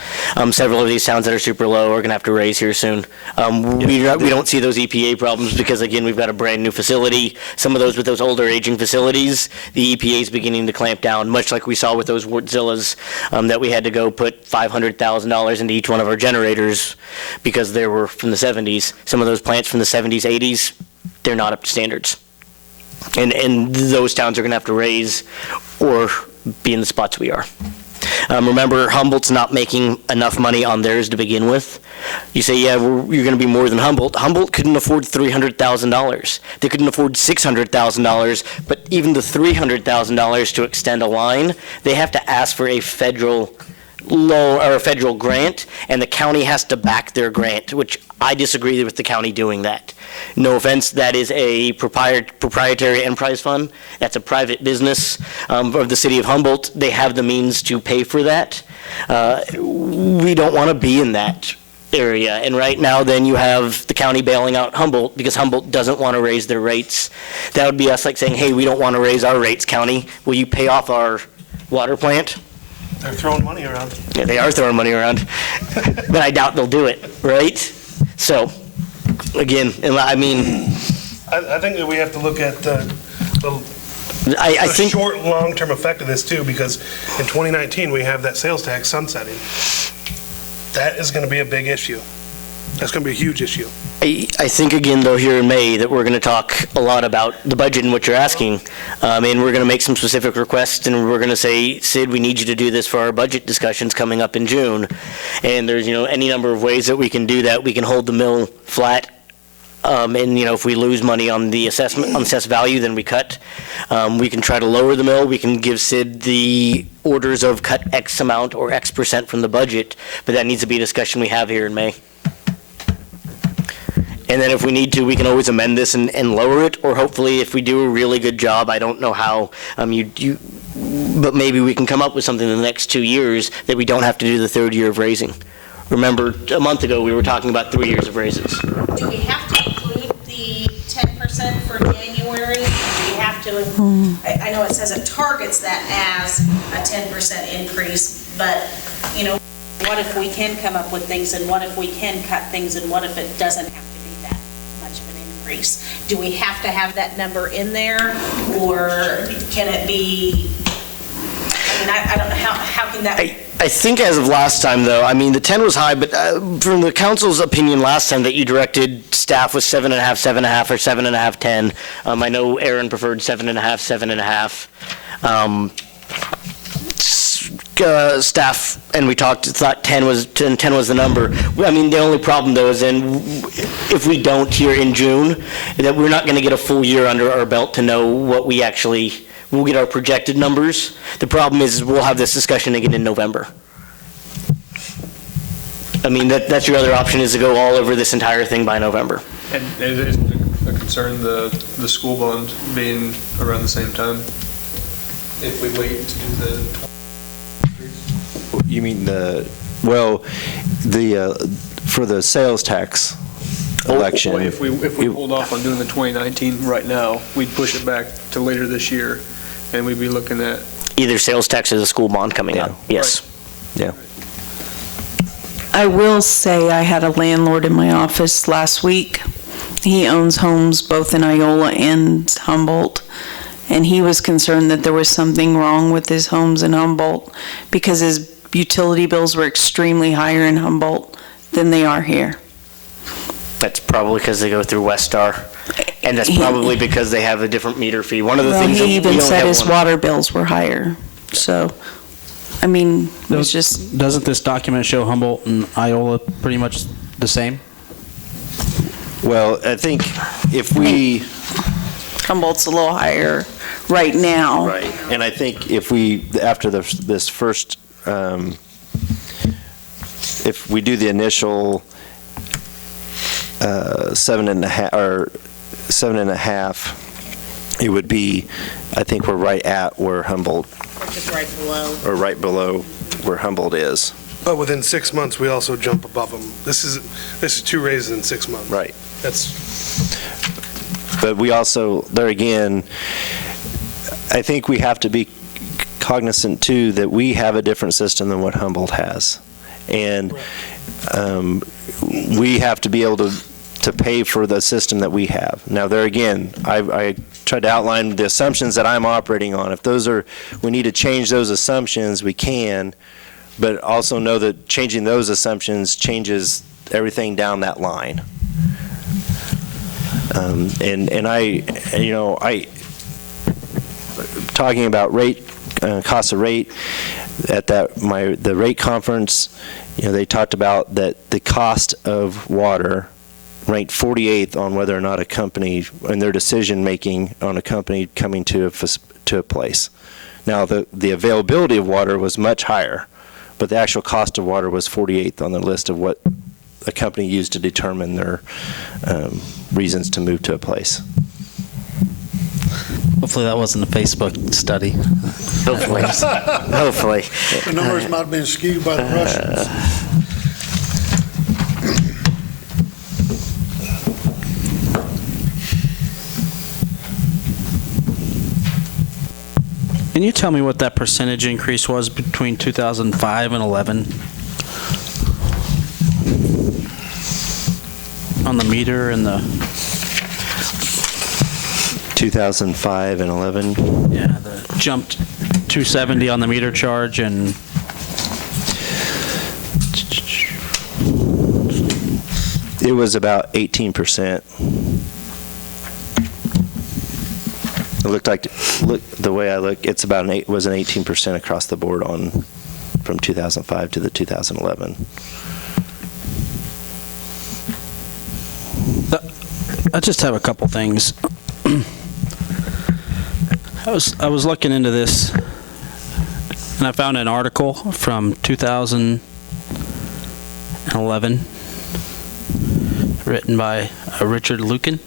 Several of these towns that are super low are going to have to raise here soon. We don't see those EPA problems because, again, we've got a brand-new facility. Some of those with those older aging facilities, the EPA is beginning to clamp down, much like we saw with those Wartzillas that we had to go put $500,000 into each one of our generators because they were from the 70s. Some of those plants from the 70s, 80s, they're not up to standards. And those towns are going to have to raise or be in the spots we are. Remember, Humboldt's not making enough money on theirs to begin with. You say, yeah, you're going to be more than Humboldt. Humboldt couldn't afford $300,000. They couldn't afford $600,000, but even the $300,000 to extend a line, they have to ask for a federal loan or a federal grant, and the county has to back their grant, which I disagree with the county doing that. No offense, that is a proprietary enterprise fund. That's a private business of the city of Humboldt. They have the means to pay for that. We don't want to be in that area. And right now, then you have the county bailing out Humboldt because Humboldt doesn't want to raise their rates. That would be us like saying, hey, we don't want to raise our rates, county. Will you pay off our water plant? they're throwing money around. Yeah, they are throwing money around, but I doubt they'll do it, right? So, again, I mean, I think that we have to look at the short and long-term effect of this too, because in 2019, we have that sales tax sunsetting. That is going to be a big issue. That's going to be a huge issue. I think, again, though, here in May, that we're going to talk a lot about the budget and what you're asking, and we're going to make some specific requests, and we're going to say, Sid, we need you to do this for our budget discussions coming up in June. And there's, any number of ways that we can do that. We can hold the mill flat, and, if we lose money on the assessment, on assessed value, then we cut. We can try to lower the mill. We can give Sid the orders of cut X amount or X percent from the budget, but that needs to be a discussion we have here in May. And then if we need to, we can always amend this and lower it, or hopefully if we do a really good job, I don't know how, but maybe we can come up with something in the next 2 years that we don't have to do the third year of raising. Remember, a month ago, we were talking about 3 years of raises. Do we have to include the 10% for January? Do we have to, I know it says it targets that as a 10% increase, but, what if we can come up with things, and what if we can cut things, and what if it doesn't have to be that much of an increase? Do we have to have that number in there, or can it be, I don't know, how can that be? I think as of last time, though, the 10 was high, but from the council's opinion last time that you directed staff was 7.5, 7.5, or 7.5, 10. I know Aaron preferred 7.5, 7.5. Staff, and we thought 10 was the number. The only problem, though, is then if we don't here in June, that we're not going to get a full year under our belt to know what we'll get our projected numbers. The problem is we'll have this discussion again in November. That's your other option, is to go all over this entire thing by November. And is it a concern, the school bond being around the same time? If we wait to do the... You mean for the sales tax election? Well, if we hold off on doing the 2019 right now, we'd push it back to later this year, and we'd be looking at... Either sales tax or the school bond coming up, yes. Right. Yeah. I will say I had a landlord in my office last week. He owns homes both in Iola and Humboldt, and he was concerned that there was something wrong with his homes in Humboldt because his utility bills were extremely higher in Humboldt than they are here. That's probably because they go through Westar, and that's probably because they have a different meter fee. One of the things he even said his water bills were higher. So, it's just... Doesn't this document show Humboldt and Iola pretty much the same? Well, I think if we... Humboldt's a little higher right now. Right. And I think if we, after this first, if we do the initial 7.5, it would be, I think we're right at where Humboldt, Just right below. or right below where Humboldt is. But within 6 months, we also jump above them. This is 2 raises in 6 months. Right. But we also, there again, I think we have to be cognizant too that we have a different system than what Humboldt has. And we have to be able to pay for the system that we have. Now there again, I tried to outline the assumptions that I'm operating on. If we need to change those assumptions, we can, but also know that changing those assumptions changes everything down that line. Talking about rate, cost of rate, at the rate conference, they talked about that the cost of water ranked 48th on whether or not a company, in their decision making on a company coming to a place. Now the availability of water was much higher, but the actual cost of water was 48th on the list of what a company used to determine their reasons to move to a place. Hopefully that wasn't a Facebook study. Hopefully. Hopefully. The numbers might have been skewed by the Russians. Can you tell me what that percentage increase was between 2005 and 11? On the meter and the 2005 and 11. Yeah, jumped 270 on the meter charge and it was about 18%. It looked like, the way I look, it's about was an 18% across the board from 2005 to the 2011. I just have a couple things. I was looking into this, and I found an article from 2011 written by Richard Lucan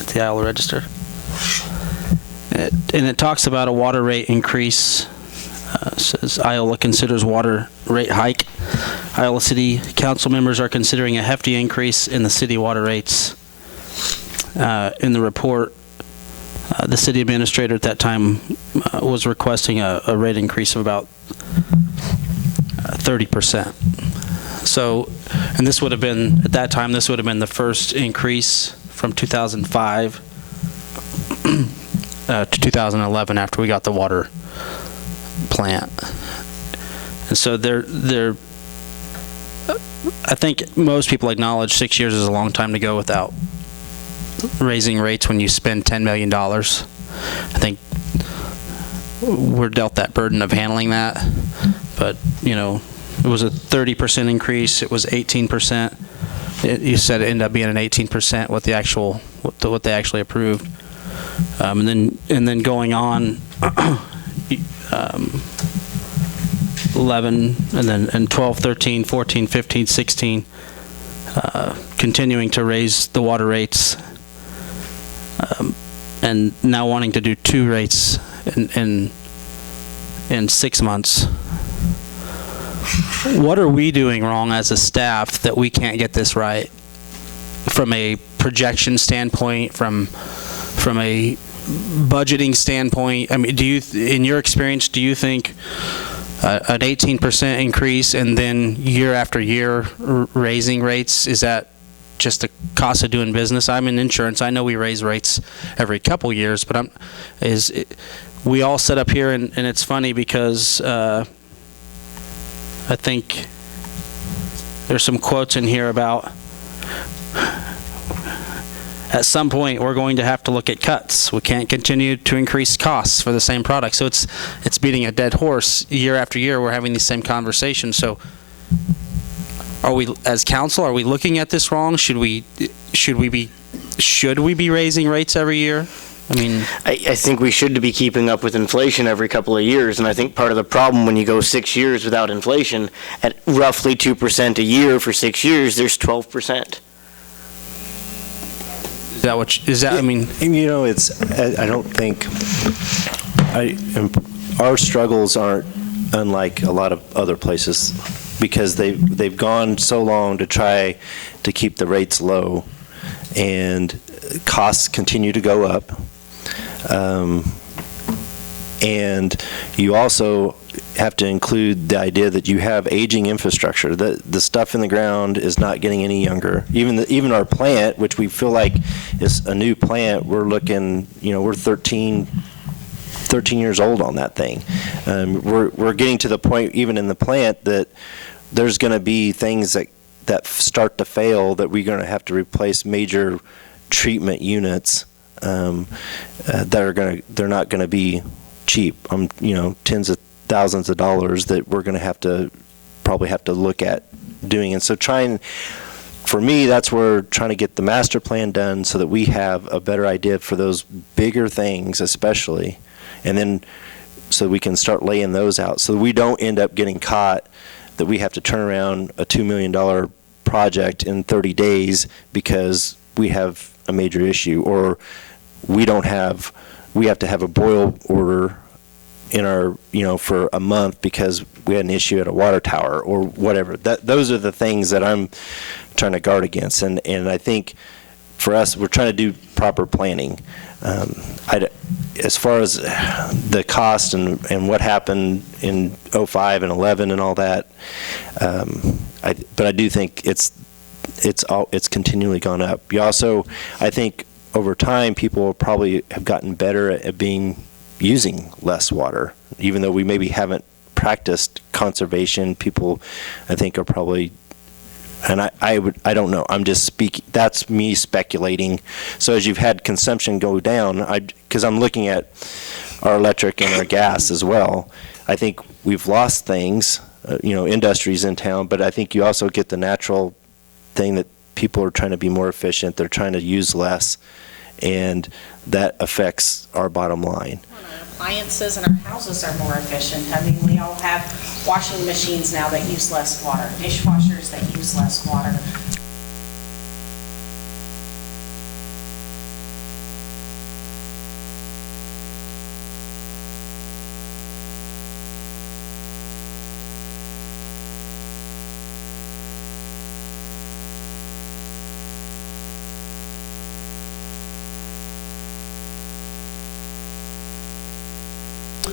at the Iola Register. And it talks about a water rate increase. It says Iola considers water rate hike. Iola City Council members are considering a hefty increase in the city water rates. In the report, the city administrator at that time was requesting a rate increase of about 30%. So, and this would have been, at that time, this would have been the first increase from 2005 to 2011 after we got the water plant. And so I think most people acknowledge 6 years is a long time to go without raising rates when you spend $10 million. I think we're dealt that burden of handling that. But, it was a 30% increase. It was 18%. You said it ended up being an 18% what they actually approved. And then going on 11 and 12, 13, 14, 15, 16, continuing to raise the water rates, and now wanting to do 2 rates in 6 months. What are we doing wrong as a staff that we can't get this right? From a projection standpoint, from a budgeting standpoint, I mean, in your experience, do you think an 18% increase and then year after year raising rates, is that just the cost of doing business? I'm in insurance. I know we raise rates every couple years, but we all sit up here and it's funny because I think there's some quotes in here about at some point we're going to have to look at cuts. We can't continue to increase costs for the same product. So it's beating a dead horse. Year after year we're having these same conversations. So are we, as council, are we looking at this wrong? Should we be raising rates every year? I mean, I think we should be keeping up with inflation every couple of years, and I think part of the problem when you go 6 years without inflation, at roughly 2% a year for 6 years, there's 12%. is that what, I mean, You know, I don't think, our struggles aren't unlike a lot of other places, because they've gone so long to try to keep the rates low, and costs continue to go up. And you also have to include the idea that you have aging infrastructure. The stuff in the ground is not getting any younger. Even our plant, which we feel like is a new plant, we're looking, we're 13 years old on that thing. We're getting to the point, even in the plant, that there's going to be things that start to fail, that we're going to have to replace major treatment units they're not going to be cheap. Tens of thousands of dollars that we're going to probably have to look at doing. And so for me, that's where trying to get the master plan done so that we have a better idea for those bigger things, especially, and then so we can start laying those out so that we don't end up getting caught that we have to turn around a $2 million project in 30 days because we have a major issue, or we have to have a boil order in our, for a month because we had an issue at a water tower or whatever. Those are the things that I'm trying to guard against. And I think for us, we're trying to do proper planning. As far as the cost and what happened in 05 and 11 and all that, but I do think it's continually gone up. You also, I think over time, people will probably have gotten better at using less water. Even though we maybe haven't practiced conservation, people, I think, are probably, and I don't know, I'm just speaking, that's me speculating. So as you've had consumption go down, because I'm looking at our electric and our gas as well, I think we've lost things, industries in town, but I think you also get the natural thing that people are trying to be more efficient, they're trying to use less, and that affects our bottom line. Our appliances and our houses are more efficient. I mean, we all have washing machines now that use less water, dishwashers that use less water.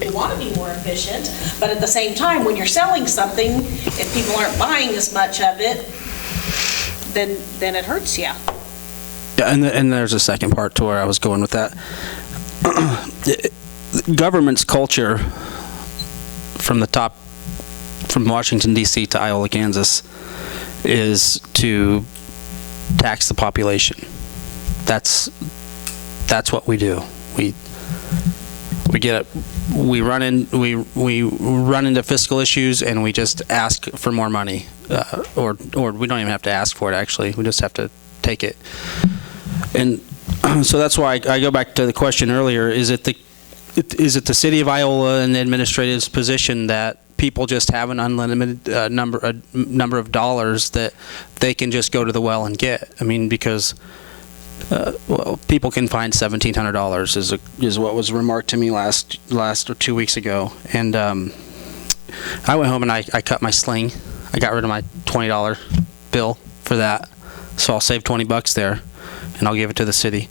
We want to be more efficient, but at the same time, when you're selling something, if people aren't buying as much of it, then it hurts you. Yeah, and there's a second part to where I was going with that. Government's culture from the top, from Washington, D.C. to Iola, Kansas, is to tax the population. That's what we do. We run into fiscal issues, and we just ask for more money, or we don't even have to ask for it. Actually, we just have to take it. And so that's why I go back to the question earlier: is it the city of Iola and the administrative's position that people just have an unlimited number of dollars that they can just go to the well and get? I mean, because people can find $1,700 is what was remarked to me last or 2 weeks ago, and I went home and I cut my sling. I got rid of my $20 bill for that, so I'll save $20 there, and I'll give it to the city.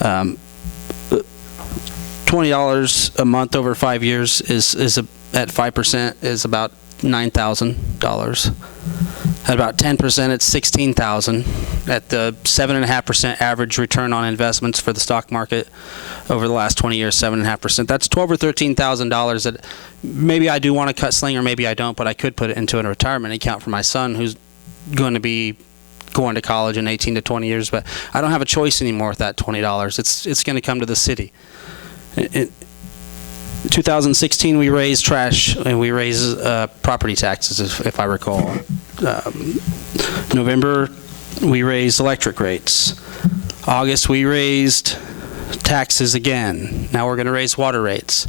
$20 a month over 5 years is at 5% is about $9,000. At about 10%, it's $16,000. At the 7.5% average return on investments for the stock market over the last 20 years, 7.5%. That's $12,000 or $13,000 that maybe I do want to cut sling, or maybe I don't, but I could put it into a retirement account for my son, who's going to be going to college in 18 to 20 years. But I don't have a choice anymore with that $20. It's going to come to the city. In 2016, we raised trash and we raised property taxes, if I recall. November, we raised electric rates. August, we raised taxes again. Now we're going to raise water rates.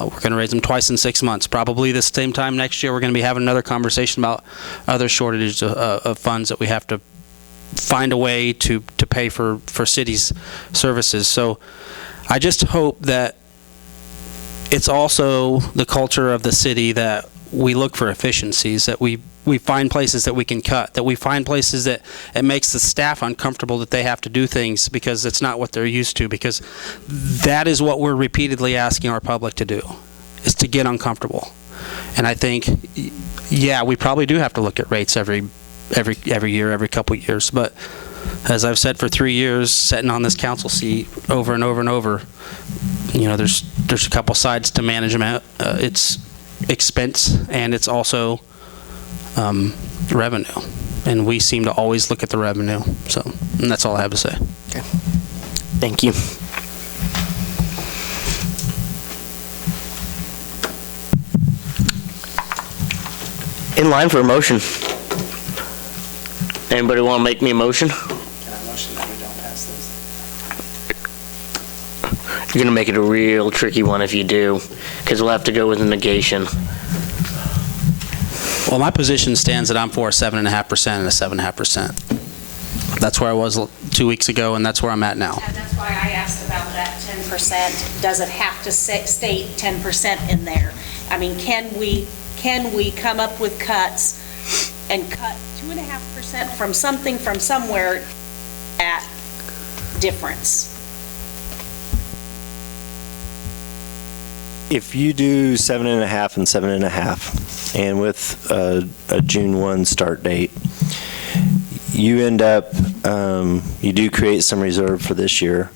We're going to raise them twice in 6 months. Probably the same time next year, we're going to be having another conversation about other shortages of funds that we have to find a way to pay for cities' services. So I just hope that it's also the culture of the city that we look for efficiencies, that we find places that we can cut, that we find places that it makes the staff uncomfortable that they have to do things because it's not what they're used to, because that is what we're repeatedly asking our public to do, is to get uncomfortable. And I think, yeah, we probably do have to look at rates every year, every couple of years, but as I've said for 3 years, sitting on this council seat over and over and over, there's a couple sides to management. It's expense and it's also revenue, and we seem to always look at the revenue. And that's all I have to say. Okay. Thank you. In line for a motion. Anybody want to make me a motion? Can I motion that we don't pass this? You're going to make it a real tricky one if you do, because we'll have to go with a negation. Well, my position stands that I'm for a 7.5% and a 7.5%. That's where I was 2 weeks ago, and that's where I'm at now. And that's why I asked about that 10%. Does it have to state 10% in there? I mean, can we come up with cuts and cut 2.5% from something from somewhere at difference? If you do 7.5 and 7.5, and with a June 1 start date, you end up, you do create some reserve for this year,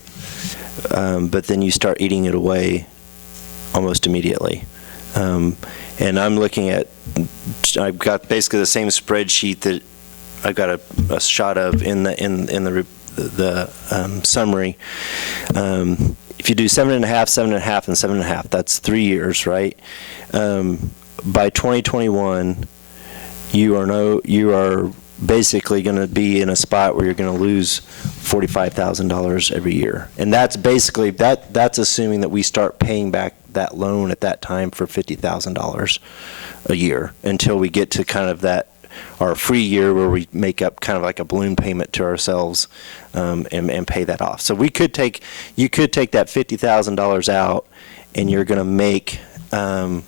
but then you start eating it away almost immediately. And I'm looking at, I've got basically the same spreadsheet that I've got a shot of in the summary. If you do 7.5, 7.5, and 7.5, that's 3 years, right? By 2021, you are basically going to be in a spot where you're going to lose $45,000 every year, and that's basically that's assuming that we start paying back that loan at that time for $50,000 a year until we get to kind of that our free year where we make up kind of like a balloon payment to ourselves and pay that off. So you could take that $50,000 out, and you're going to make the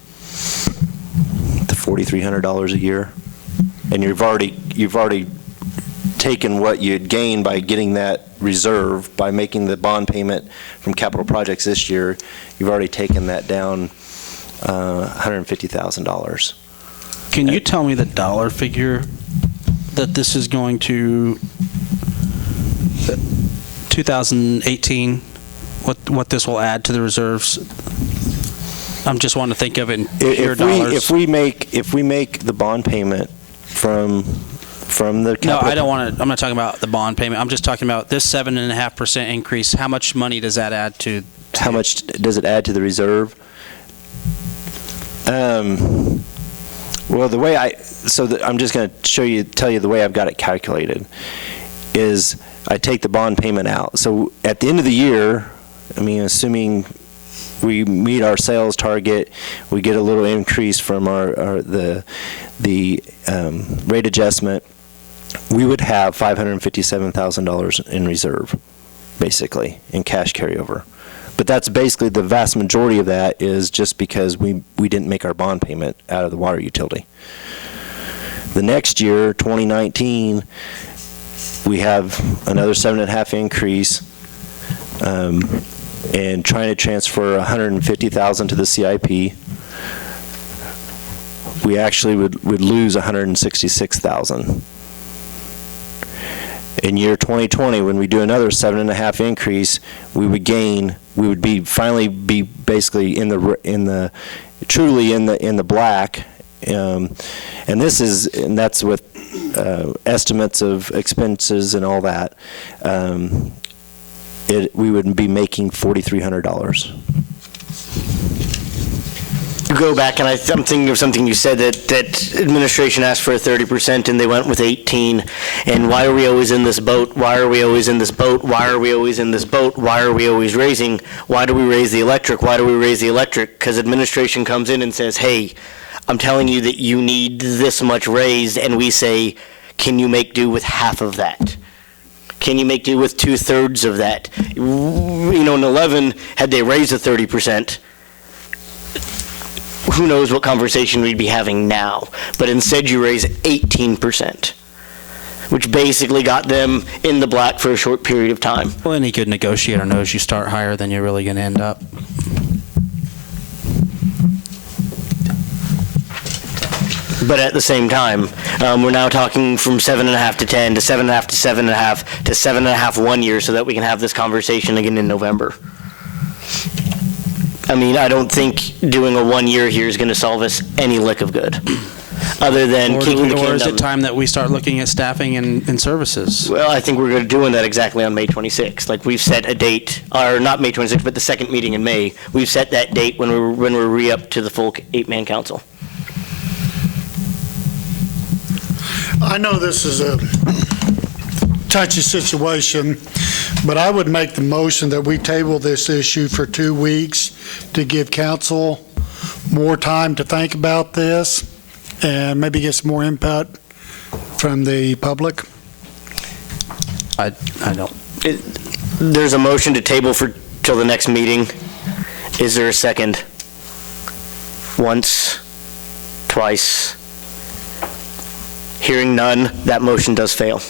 $4,300 a year, and you've already taken what you'd gained by getting that reserve by making the bond payment from capital projects this year. You've already taken that down $150,000. Can you tell me the dollar figure that this is going to 2018, what this will add to the reserves? I'm just wanting to think of it in pure dollars. If we make the bond payment from the capital. No, I don't want to. I'm not talking about the bond payment. I'm just talking about this 7.5% increase. How much money does that add to? How much does it add to the reserve? Well, the way I'm just going to tell you the way I've got it calculated is I take the bond payment out. So at the end of the year, I mean, assuming we meet our sales target, we get a little increase from the rate adjustment, we would have $557,000 in reserve, basically, in cash carryover. But that's basically the vast majority of that is just because we didn't make our bond payment out of the water utility. The next year, 2019, we have another 7.5 increase, and trying to transfer $150,000 to the CIP. We actually would lose $166,000. In year 2020, when we do another 7.5 increase, we would finally be basically truly in the black, and that's with estimates of expenses and all that. We would be making $4,300. go back, and I'm thinking of something you said, that administration asked for a 30% and they went with 18. And why are we always in this boat? Why are we always in this boat? Why are we always in this boat? Why are we always raising? Why do we raise the electric? Why do we raise the electric? Because administration comes in and says, hey, I'm telling you that you need this much raised, and we say, can you make do with half of that? Can you make do with 2/3 of that? You know, in 11, had they raised the 30%, who knows what conversation we'd be having now. But instead you raise 18%, which basically got them in the black for a short period of time. Well, any good negotiator knows you start higher than you're really going to end up. But at the same time, we're now talking from 7.5 to 10 to 7.5 to 7.5 to 7.5 1 year, so that we can have this conversation again in November. I mean, I don't think doing a 1 year here is going to solve us any lick of good, other than kicking the can Or is down. it time that we start looking at staffing and services? Well, I think we're doing that exactly on May 26th. Like, we've set a date, or not May 26th, but the second meeting in May. We've set that date when we're re-up to the full 8-man council. I know this is a touchy situation, but I would make the motion that we table this issue for 2 weeks to give council more time to think about this and maybe get some more input from the public. I don't. There's a motion to table till the next meeting. Is there a second? Once, twice. Hearing none, that motion does fail.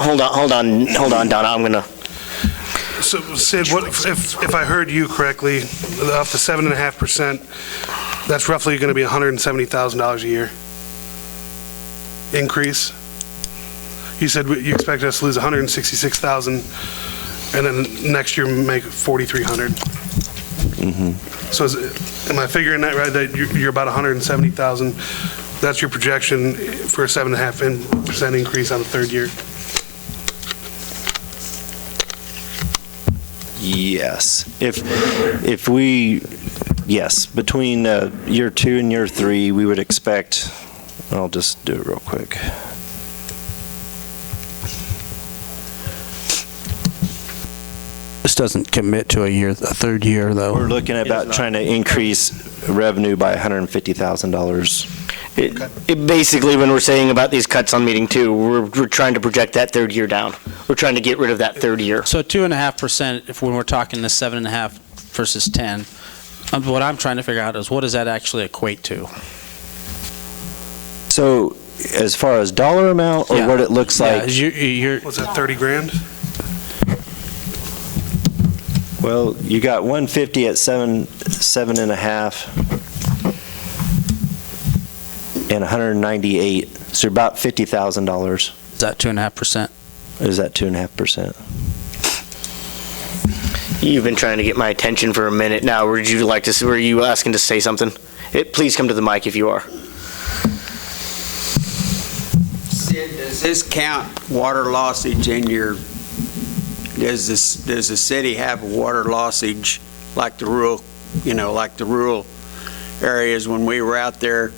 Hold on, Donna, I'm gonna. So Sid, what, if I heard you correctly, off the 7.5%, that's roughly going to be $170,000 a year increase. You said you expect us to lose $166,000, and then next year make $4,300. Mm-hmm. So am I figuring that right? That you're about $170,000. That's your projection for a 7.5% increase on the third year. Yes. If we, yes, between year 2 and year 3, we would expect, I'll just do it real quick. This doesn't commit to a third year, though. We're looking at about trying to increase revenue by $150,000. It basically, when we're saying about these cuts on meeting 2, we're trying to project that third year down. We're trying to get rid of that third year. So 2.5%, if when we're talking the 7.5 versus 10, what I'm trying to figure out is what does that actually equate to? So as far as dollar amount or what it looks like? What's that, 30 grand? Well, you got 150 at 7.5. And 198, so about $50,000. Is that 2.5%? Is that 2.5%? You've been trying to get my attention for a minute now. Were you asking to say something? Please come to the mic if you are. Sid, does this count water lossage in your, does the city have water lossage like the rural, like the rural areas? When we were out there,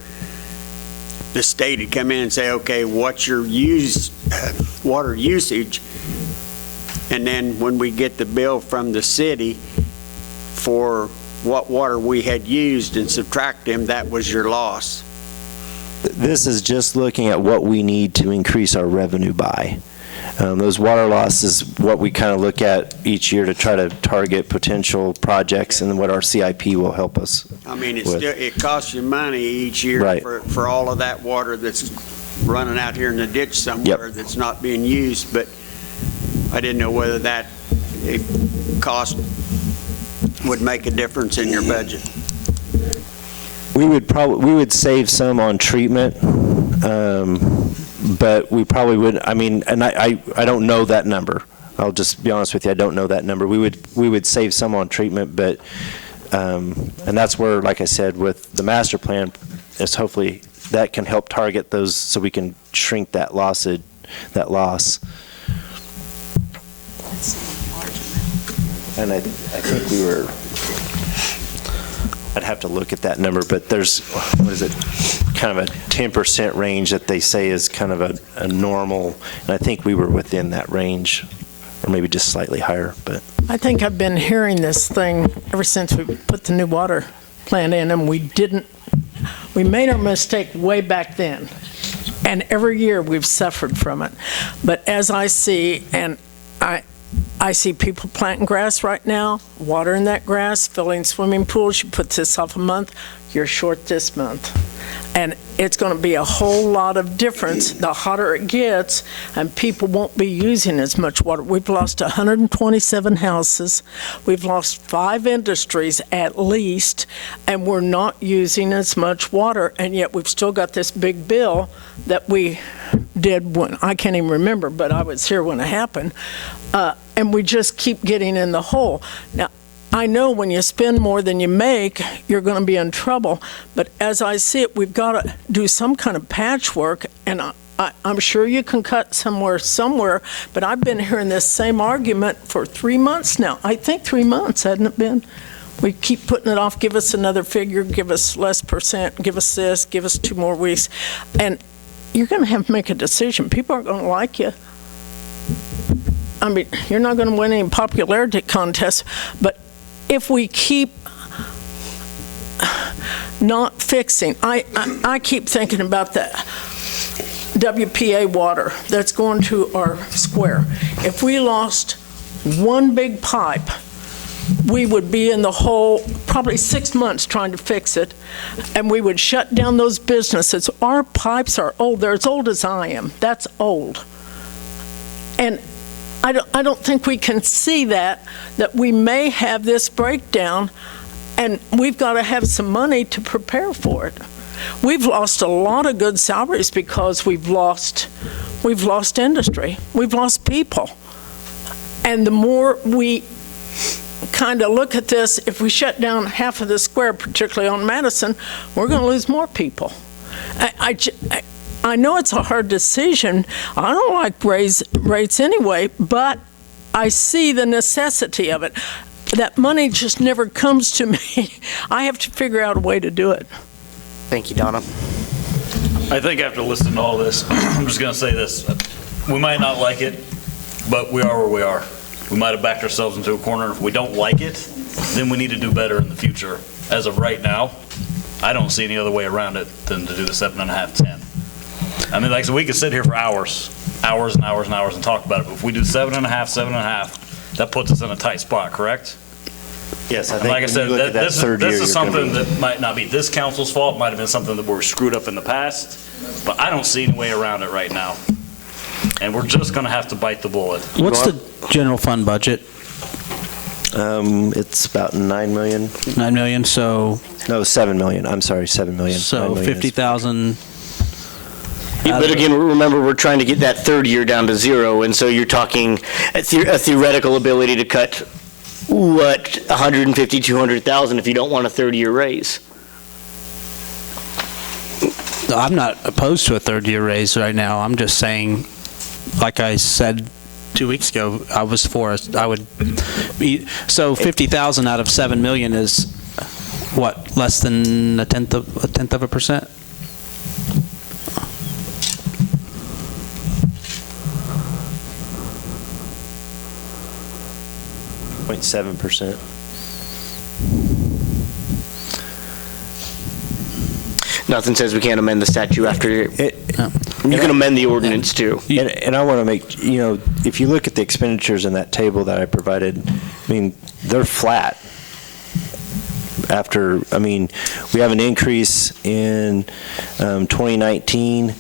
the state would come in and say, okay, what's your water usage? And then when we get the bill from the city for what water we had used and subtract them, that was your loss. This is just looking at what we need to increase our revenue by. Those water losses, what we kind of look at each year to try to target potential projects and what our CIP will help us. I mean, with. It costs you money each year Right. for all of that water that's running out here in the ditch somewhere that's not being used, but I didn't know whether that cost would make a difference in your budget. We would save some on treatment, but we probably would. I mean, and I don't know that number. I'll just be honest with you. I don't know that number. We would save some on treatment, but and that's where, like I said, with the master plan, is hopefully that can help target those so we can shrink that loss. And I think we were, I'd have to look at that number, but there's, what is it, kind of a 10% range that they say is kind of a normal, and I think we were within that range, or maybe just slightly higher, but. I think I've been hearing this thing ever since we put the new water plant in, and we made our mistake way back then. And every year we've suffered from it. But as I see, and I see people planting grass right now, watering that grass, filling swimming pools. You put this off a month, you're short this month. And it's going to be a whole lot of difference the hotter it gets, and people won't be using as much water. We've lost 127 houses. We've lost 5 industries at least, and we're not using as much water, and yet we've still got this big bill that we did when, I can't even remember, but I was here when it happened, and we just keep getting in the hole. Now, I know when you spend more than you make, you're going to be in trouble. But as I see it, we've got to do some kind of patchwork. And I'm sure you can cut somewhere. But I've been hearing this same argument for 3 months now. I think 3 months, hasn't it been? We keep putting it off. Give us another figure. Give us less percent. Give us this. Give us 2 more weeks. And you're going to have to make a decision. People aren't going to like you. I mean, you're not going to win any popularity contests. But if we keep not fixing, I keep thinking about the WPA water that's going to our square. If we lost one big pipe, we would be in the hole probably 6 months trying to fix it, and we would shut down those businesses. Our pipes are old. They're as old as I am. That's old. And I don't think we can see that we may have this breakdown, and we've got to have some money to prepare for it. We've lost a lot of good salaries because we've lost industry. We've lost people. And the more we kind of look at this, if we shut down half of the square, particularly on Madison, we're going to lose more people. I know it's a hard decision. I don't like rates anyway, but I see the necessity of it. That money just never comes to me. I have to figure out a way to do it. Thank you, Donna. I think after listening to all this, I'm just going to say this. We might not like it, but we are where we are. We might have backed ourselves into a corner. If we don't like it, then we need to do better in the future. As of right now, I don't see any other way around it than to do the 7.5, 10. I mean, like, so we could sit here for hours and hours and hours and talk about it, but if we do 7.5, that puts us in a tight spot, correct? Yes, I And think like I said, this is something that might not be this council's fault, might have been something that we were screwed up in the past, but I don't see any way around it right now. And we're just going to have to bite the bullet. What's the general fund budget? It's about 9 million. 9 million, so... No, 7 million. I'm sorry, 7 million. So 50,000... But again, remember, we're trying to get that third year down to 0, and so you're talking a theoretical ability to cut, what, 150, 200,000 if you don't want a third-year raise. I'm not opposed to a third-year raise right now. I'm just saying, like I said 2 weeks ago, I was for it. I would be, so 50,000 out of 7 million is what, less than a tenth of a percent? .7%. Nothing says we can't amend the statute after it. You can amend the ordinance too. And I want to make, if you look at the expenditures in that table that I provided, I mean, they're flat. We have an increase in 2019,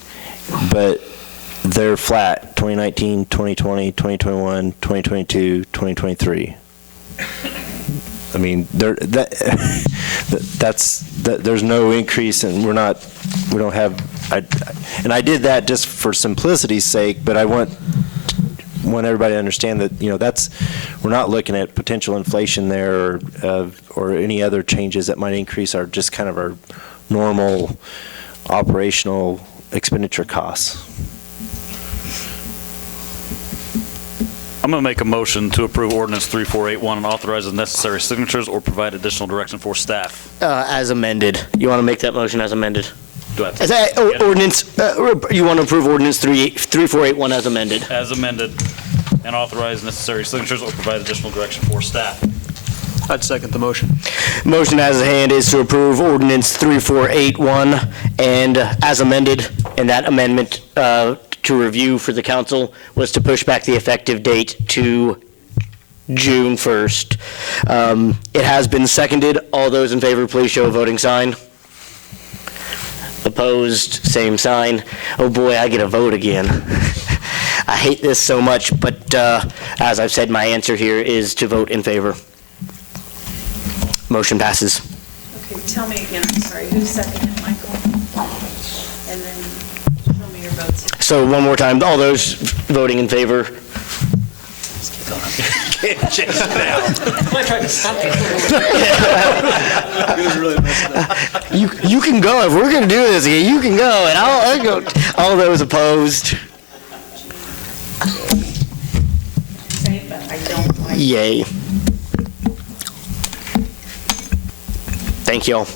but they're flat, 2019, 2020, 2021, 2022, 2023. I mean, there's no increase, and we don't have, and I did that just for simplicity's sake, but I want everybody to understand that, we're not looking at potential inflation there or any other changes that might increase just kind of our normal operational expenditure costs. I'm going to make a motion to approve ordinance 3481 and authorize the necessary signatures or provide additional direction for staff. As amended. You want to make that motion as amended? Do I have to- Is that ordinance, you want to approve ordinance 3481 as amended? As amended, and authorize necessary signatures or provide additional direction for staff. I'd second the motion. Motion as a hand is to approve ordinance 3481 and as amended, and that amendment to review for the council was to push back the effective date to June 1st. It has been seconded. All those in favor, please show a voting sign. Opposed, same sign. Oh boy, I get a vote again. I hate this so much, but as I've said, my answer here is to vote in favor. Motion passes. Okay, tell me again, I'm sorry, who seconded, Michael? And then tell me your votes. So one more time, all those voting in favor. Can't change it now. I tried to stop You can go, if we're going to do this, you can go, and I'll go. All those opposed, Say it, but I don't like. yay. Thank you all.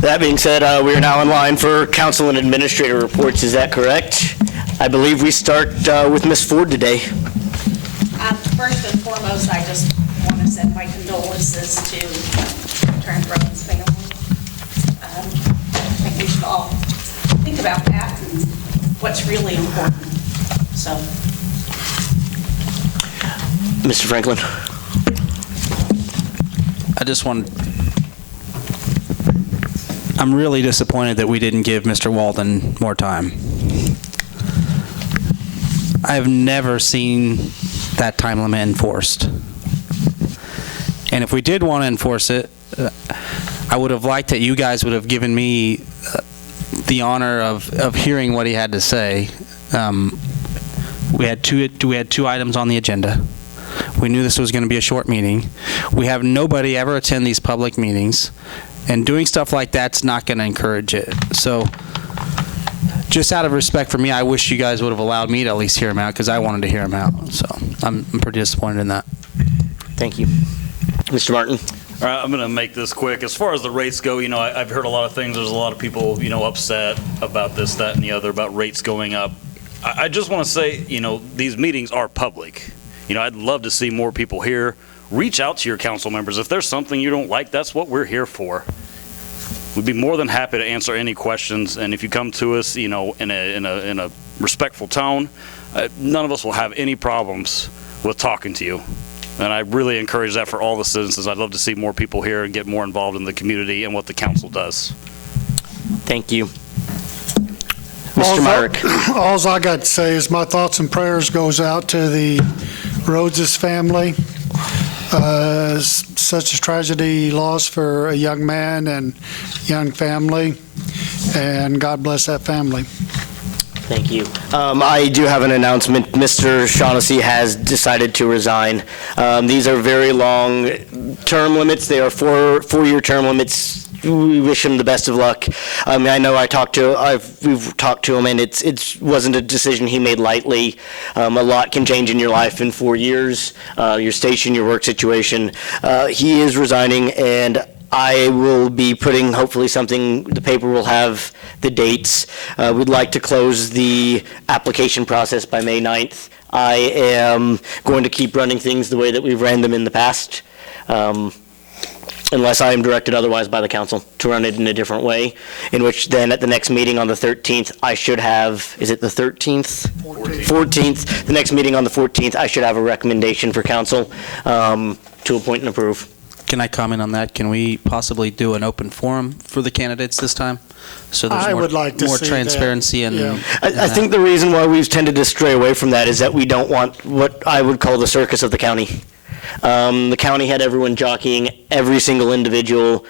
That being said, we are now in line for council and administrator reports. Is that correct? I believe we start with Ms. Ford today. First and foremost, I just want to send my condolences to Trent Rowan's family. I think we should all think about that and what's really important. So, Mr. Franklin. I'm really disappointed that we didn't give Mr. Walden more time. I've never seen that time limit enforced. And if we did want to enforce it, I would have liked that you guys would have given me the honor of hearing what he had to say. We had two items on the agenda. We knew this was going to be a short meeting. We have nobody ever attend these public meetings, and doing stuff like that's not going to encourage it. So just out of respect for me, I wish you guys would have allowed me to at least hear him out, because I wanted to hear him out. So I'm pretty disappointed in that. Thank you. Mr. Martin. All right, I'm going to make this quick. As far as the rates go, I've heard a lot of things. There's a lot of people, upset about this, that, and the other, about rates going up. I just want to say, these meetings are public. I'd love to see more people here. Reach out to your council members. If there's something you don't like, that's what we're here for. We'd be more than happy to answer any questions, and if you come to us, in a respectful tone, none of us will have any problems with talking to you. And I really encourage that for all the citizens. I'd love to see more people here and get more involved in the community and what the council does. Thank you. Mr. Myrick. All I got to say is my thoughts and prayers goes out to the Rhodes' family. Such a tragedy loss for a young man and young family, and God bless that family. Thank you. I do have an announcement. Mr. Shaughnessy has decided to resign. These are very long term limits. They are four-year term limits. We wish him the best of luck. I know we've talked to him, and it wasn't a decision he made lightly. A lot can change in your life in 4 years, your station, your work situation. He is resigning, and I will be putting hopefully something, the paper will have the dates. We'd like to close the application process by May 9th. I am going to keep running things the way that we've ran them in the past. Unless I am directed otherwise by the council to run it in a different way, in which then at the next meeting on the 13th, I should have, is it the 13th? 14th. The next meeting on the 14th, I should have a recommendation for council to appoint and approve. Can I comment on that? Can we possibly do an open forum for the candidates this time? So there's I would like to more see transparency that. and. I think the reason why we've tended to stray away from that is that we don't want what I would call the circus of the county. The county had everyone jockeying every single individual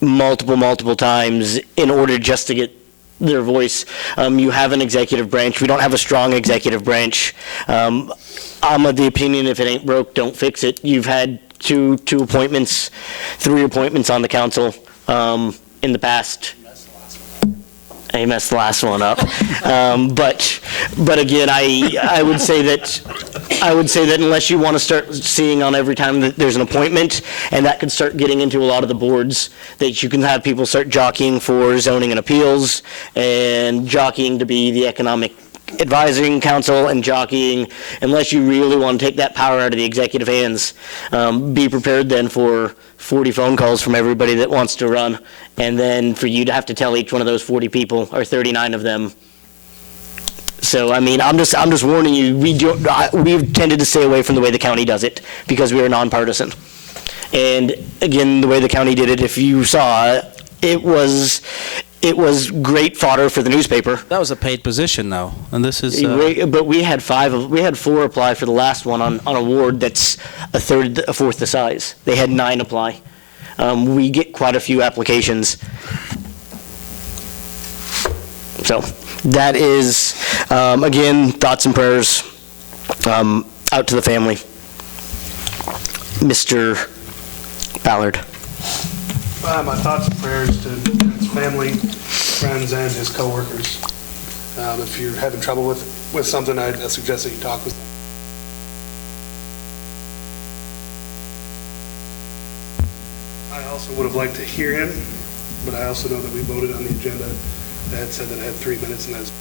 multiple times in order just to get their voice. You have an executive branch. We don't have a strong executive branch. I'm of the opinion if it ain't broke, don't fix it. You've had two appointments, 3 appointments on the council in the past. I messed the last one up. But again, I would say that unless you want to start seeing on every time that there's an appointment, and that could start getting into a lot of the boards, that you can have people start jockeying for zoning and appeals, and jockeying to be the economic advising council, and jockeying, unless you really want to take that power out of the executive hands, be prepared then for 40 phone calls from everybody that wants to run, and then for you to have to tell each one of those 40 people, or 39 of them. So, I mean, I'm just warning you, we've tended to stay away from the way the county does it, because we are nonpartisan. And again, the way the county did it, if you saw, it was great fodder for the newspaper. That was a paid position, though, and this is. But we had 4 apply for the last one on a ward that's a fourth the size. They had 9 apply. We get quite a few applications. So that is, again, thoughts and prayers out to the family. Mr. Ballard. My thoughts and prayers to his family, friends, and his coworkers. If you're having trouble with something, I suggest that you talk with them. I also would have liked to hear him, but I also know that we voted on the agenda that said that I had 3 minutes, and that's.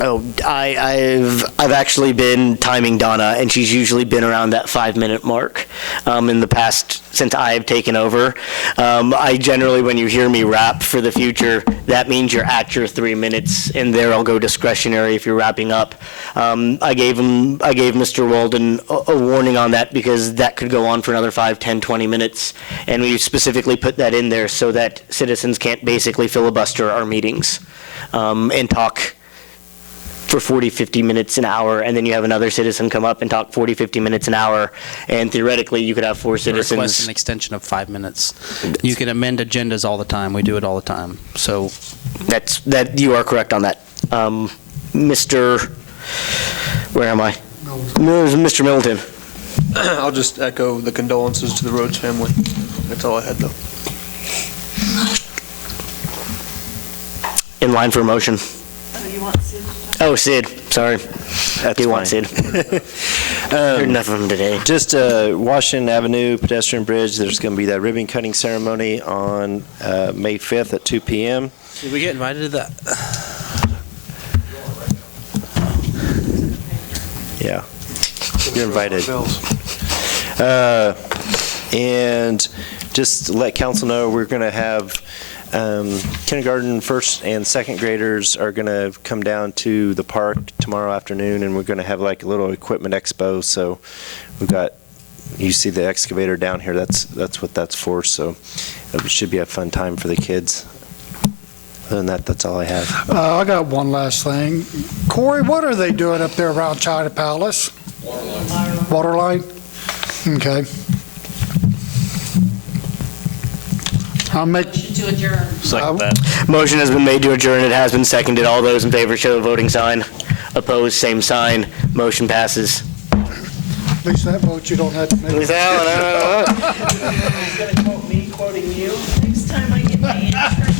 Oh, I've actually been timing Donna, and she's usually been around that 5-minute mark in the past since I've taken over. I generally, when you hear me rap for the future, that means you're at your 3 minutes, and there I'll go discretionary if you're wrapping up. I gave Mr. Walden a warning on that because that could go on for another 5, 10, 20 minutes, and we specifically put that in there so that citizens can't basically filibuster our meetings and talk for 40, 50 minutes, an hour, and then you have another citizen come up and talk 40, 50 minutes, an hour, and theoretically you could have 4 citizens. Request an extension of 5 minutes. You can amend agendas all the time. We do it all the time. So you are correct on that. Where am I? Mr. Middleton. I'll just echo the condolences to the Rhodes family. That's all I had, though. In line for a motion. You want Sid? Oh, Sid, sorry. That's Do you want fine. Sid? Heard enough of him today. Just Washington Avenue pedestrian bridge, there's going to be that ribbon cutting ceremony on May 5th at 2 p.m. Did we get invited to that? Yeah, you're invited. And just to let council know, we're going to have kindergarten, first and second graders are going to come down to the park tomorrow afternoon, and we're going to have like a little equipment expo. So we've got, you see the excavator down here, that's what that's for. So it should be a fun time for the kids. Other than that, that's all I have. I got one last thing. Corey, what are they doing up there around China Palace? Water line? Okay. I'll make. Motion to adjourn. Second that. Motion has been made to adjourn. It has been seconded. All those in favor show a voting sign. Opposed, same sign. Motion passes. At least that vote you don't have to make. He's out. He's going to quote me quoting you next time I get my insurance.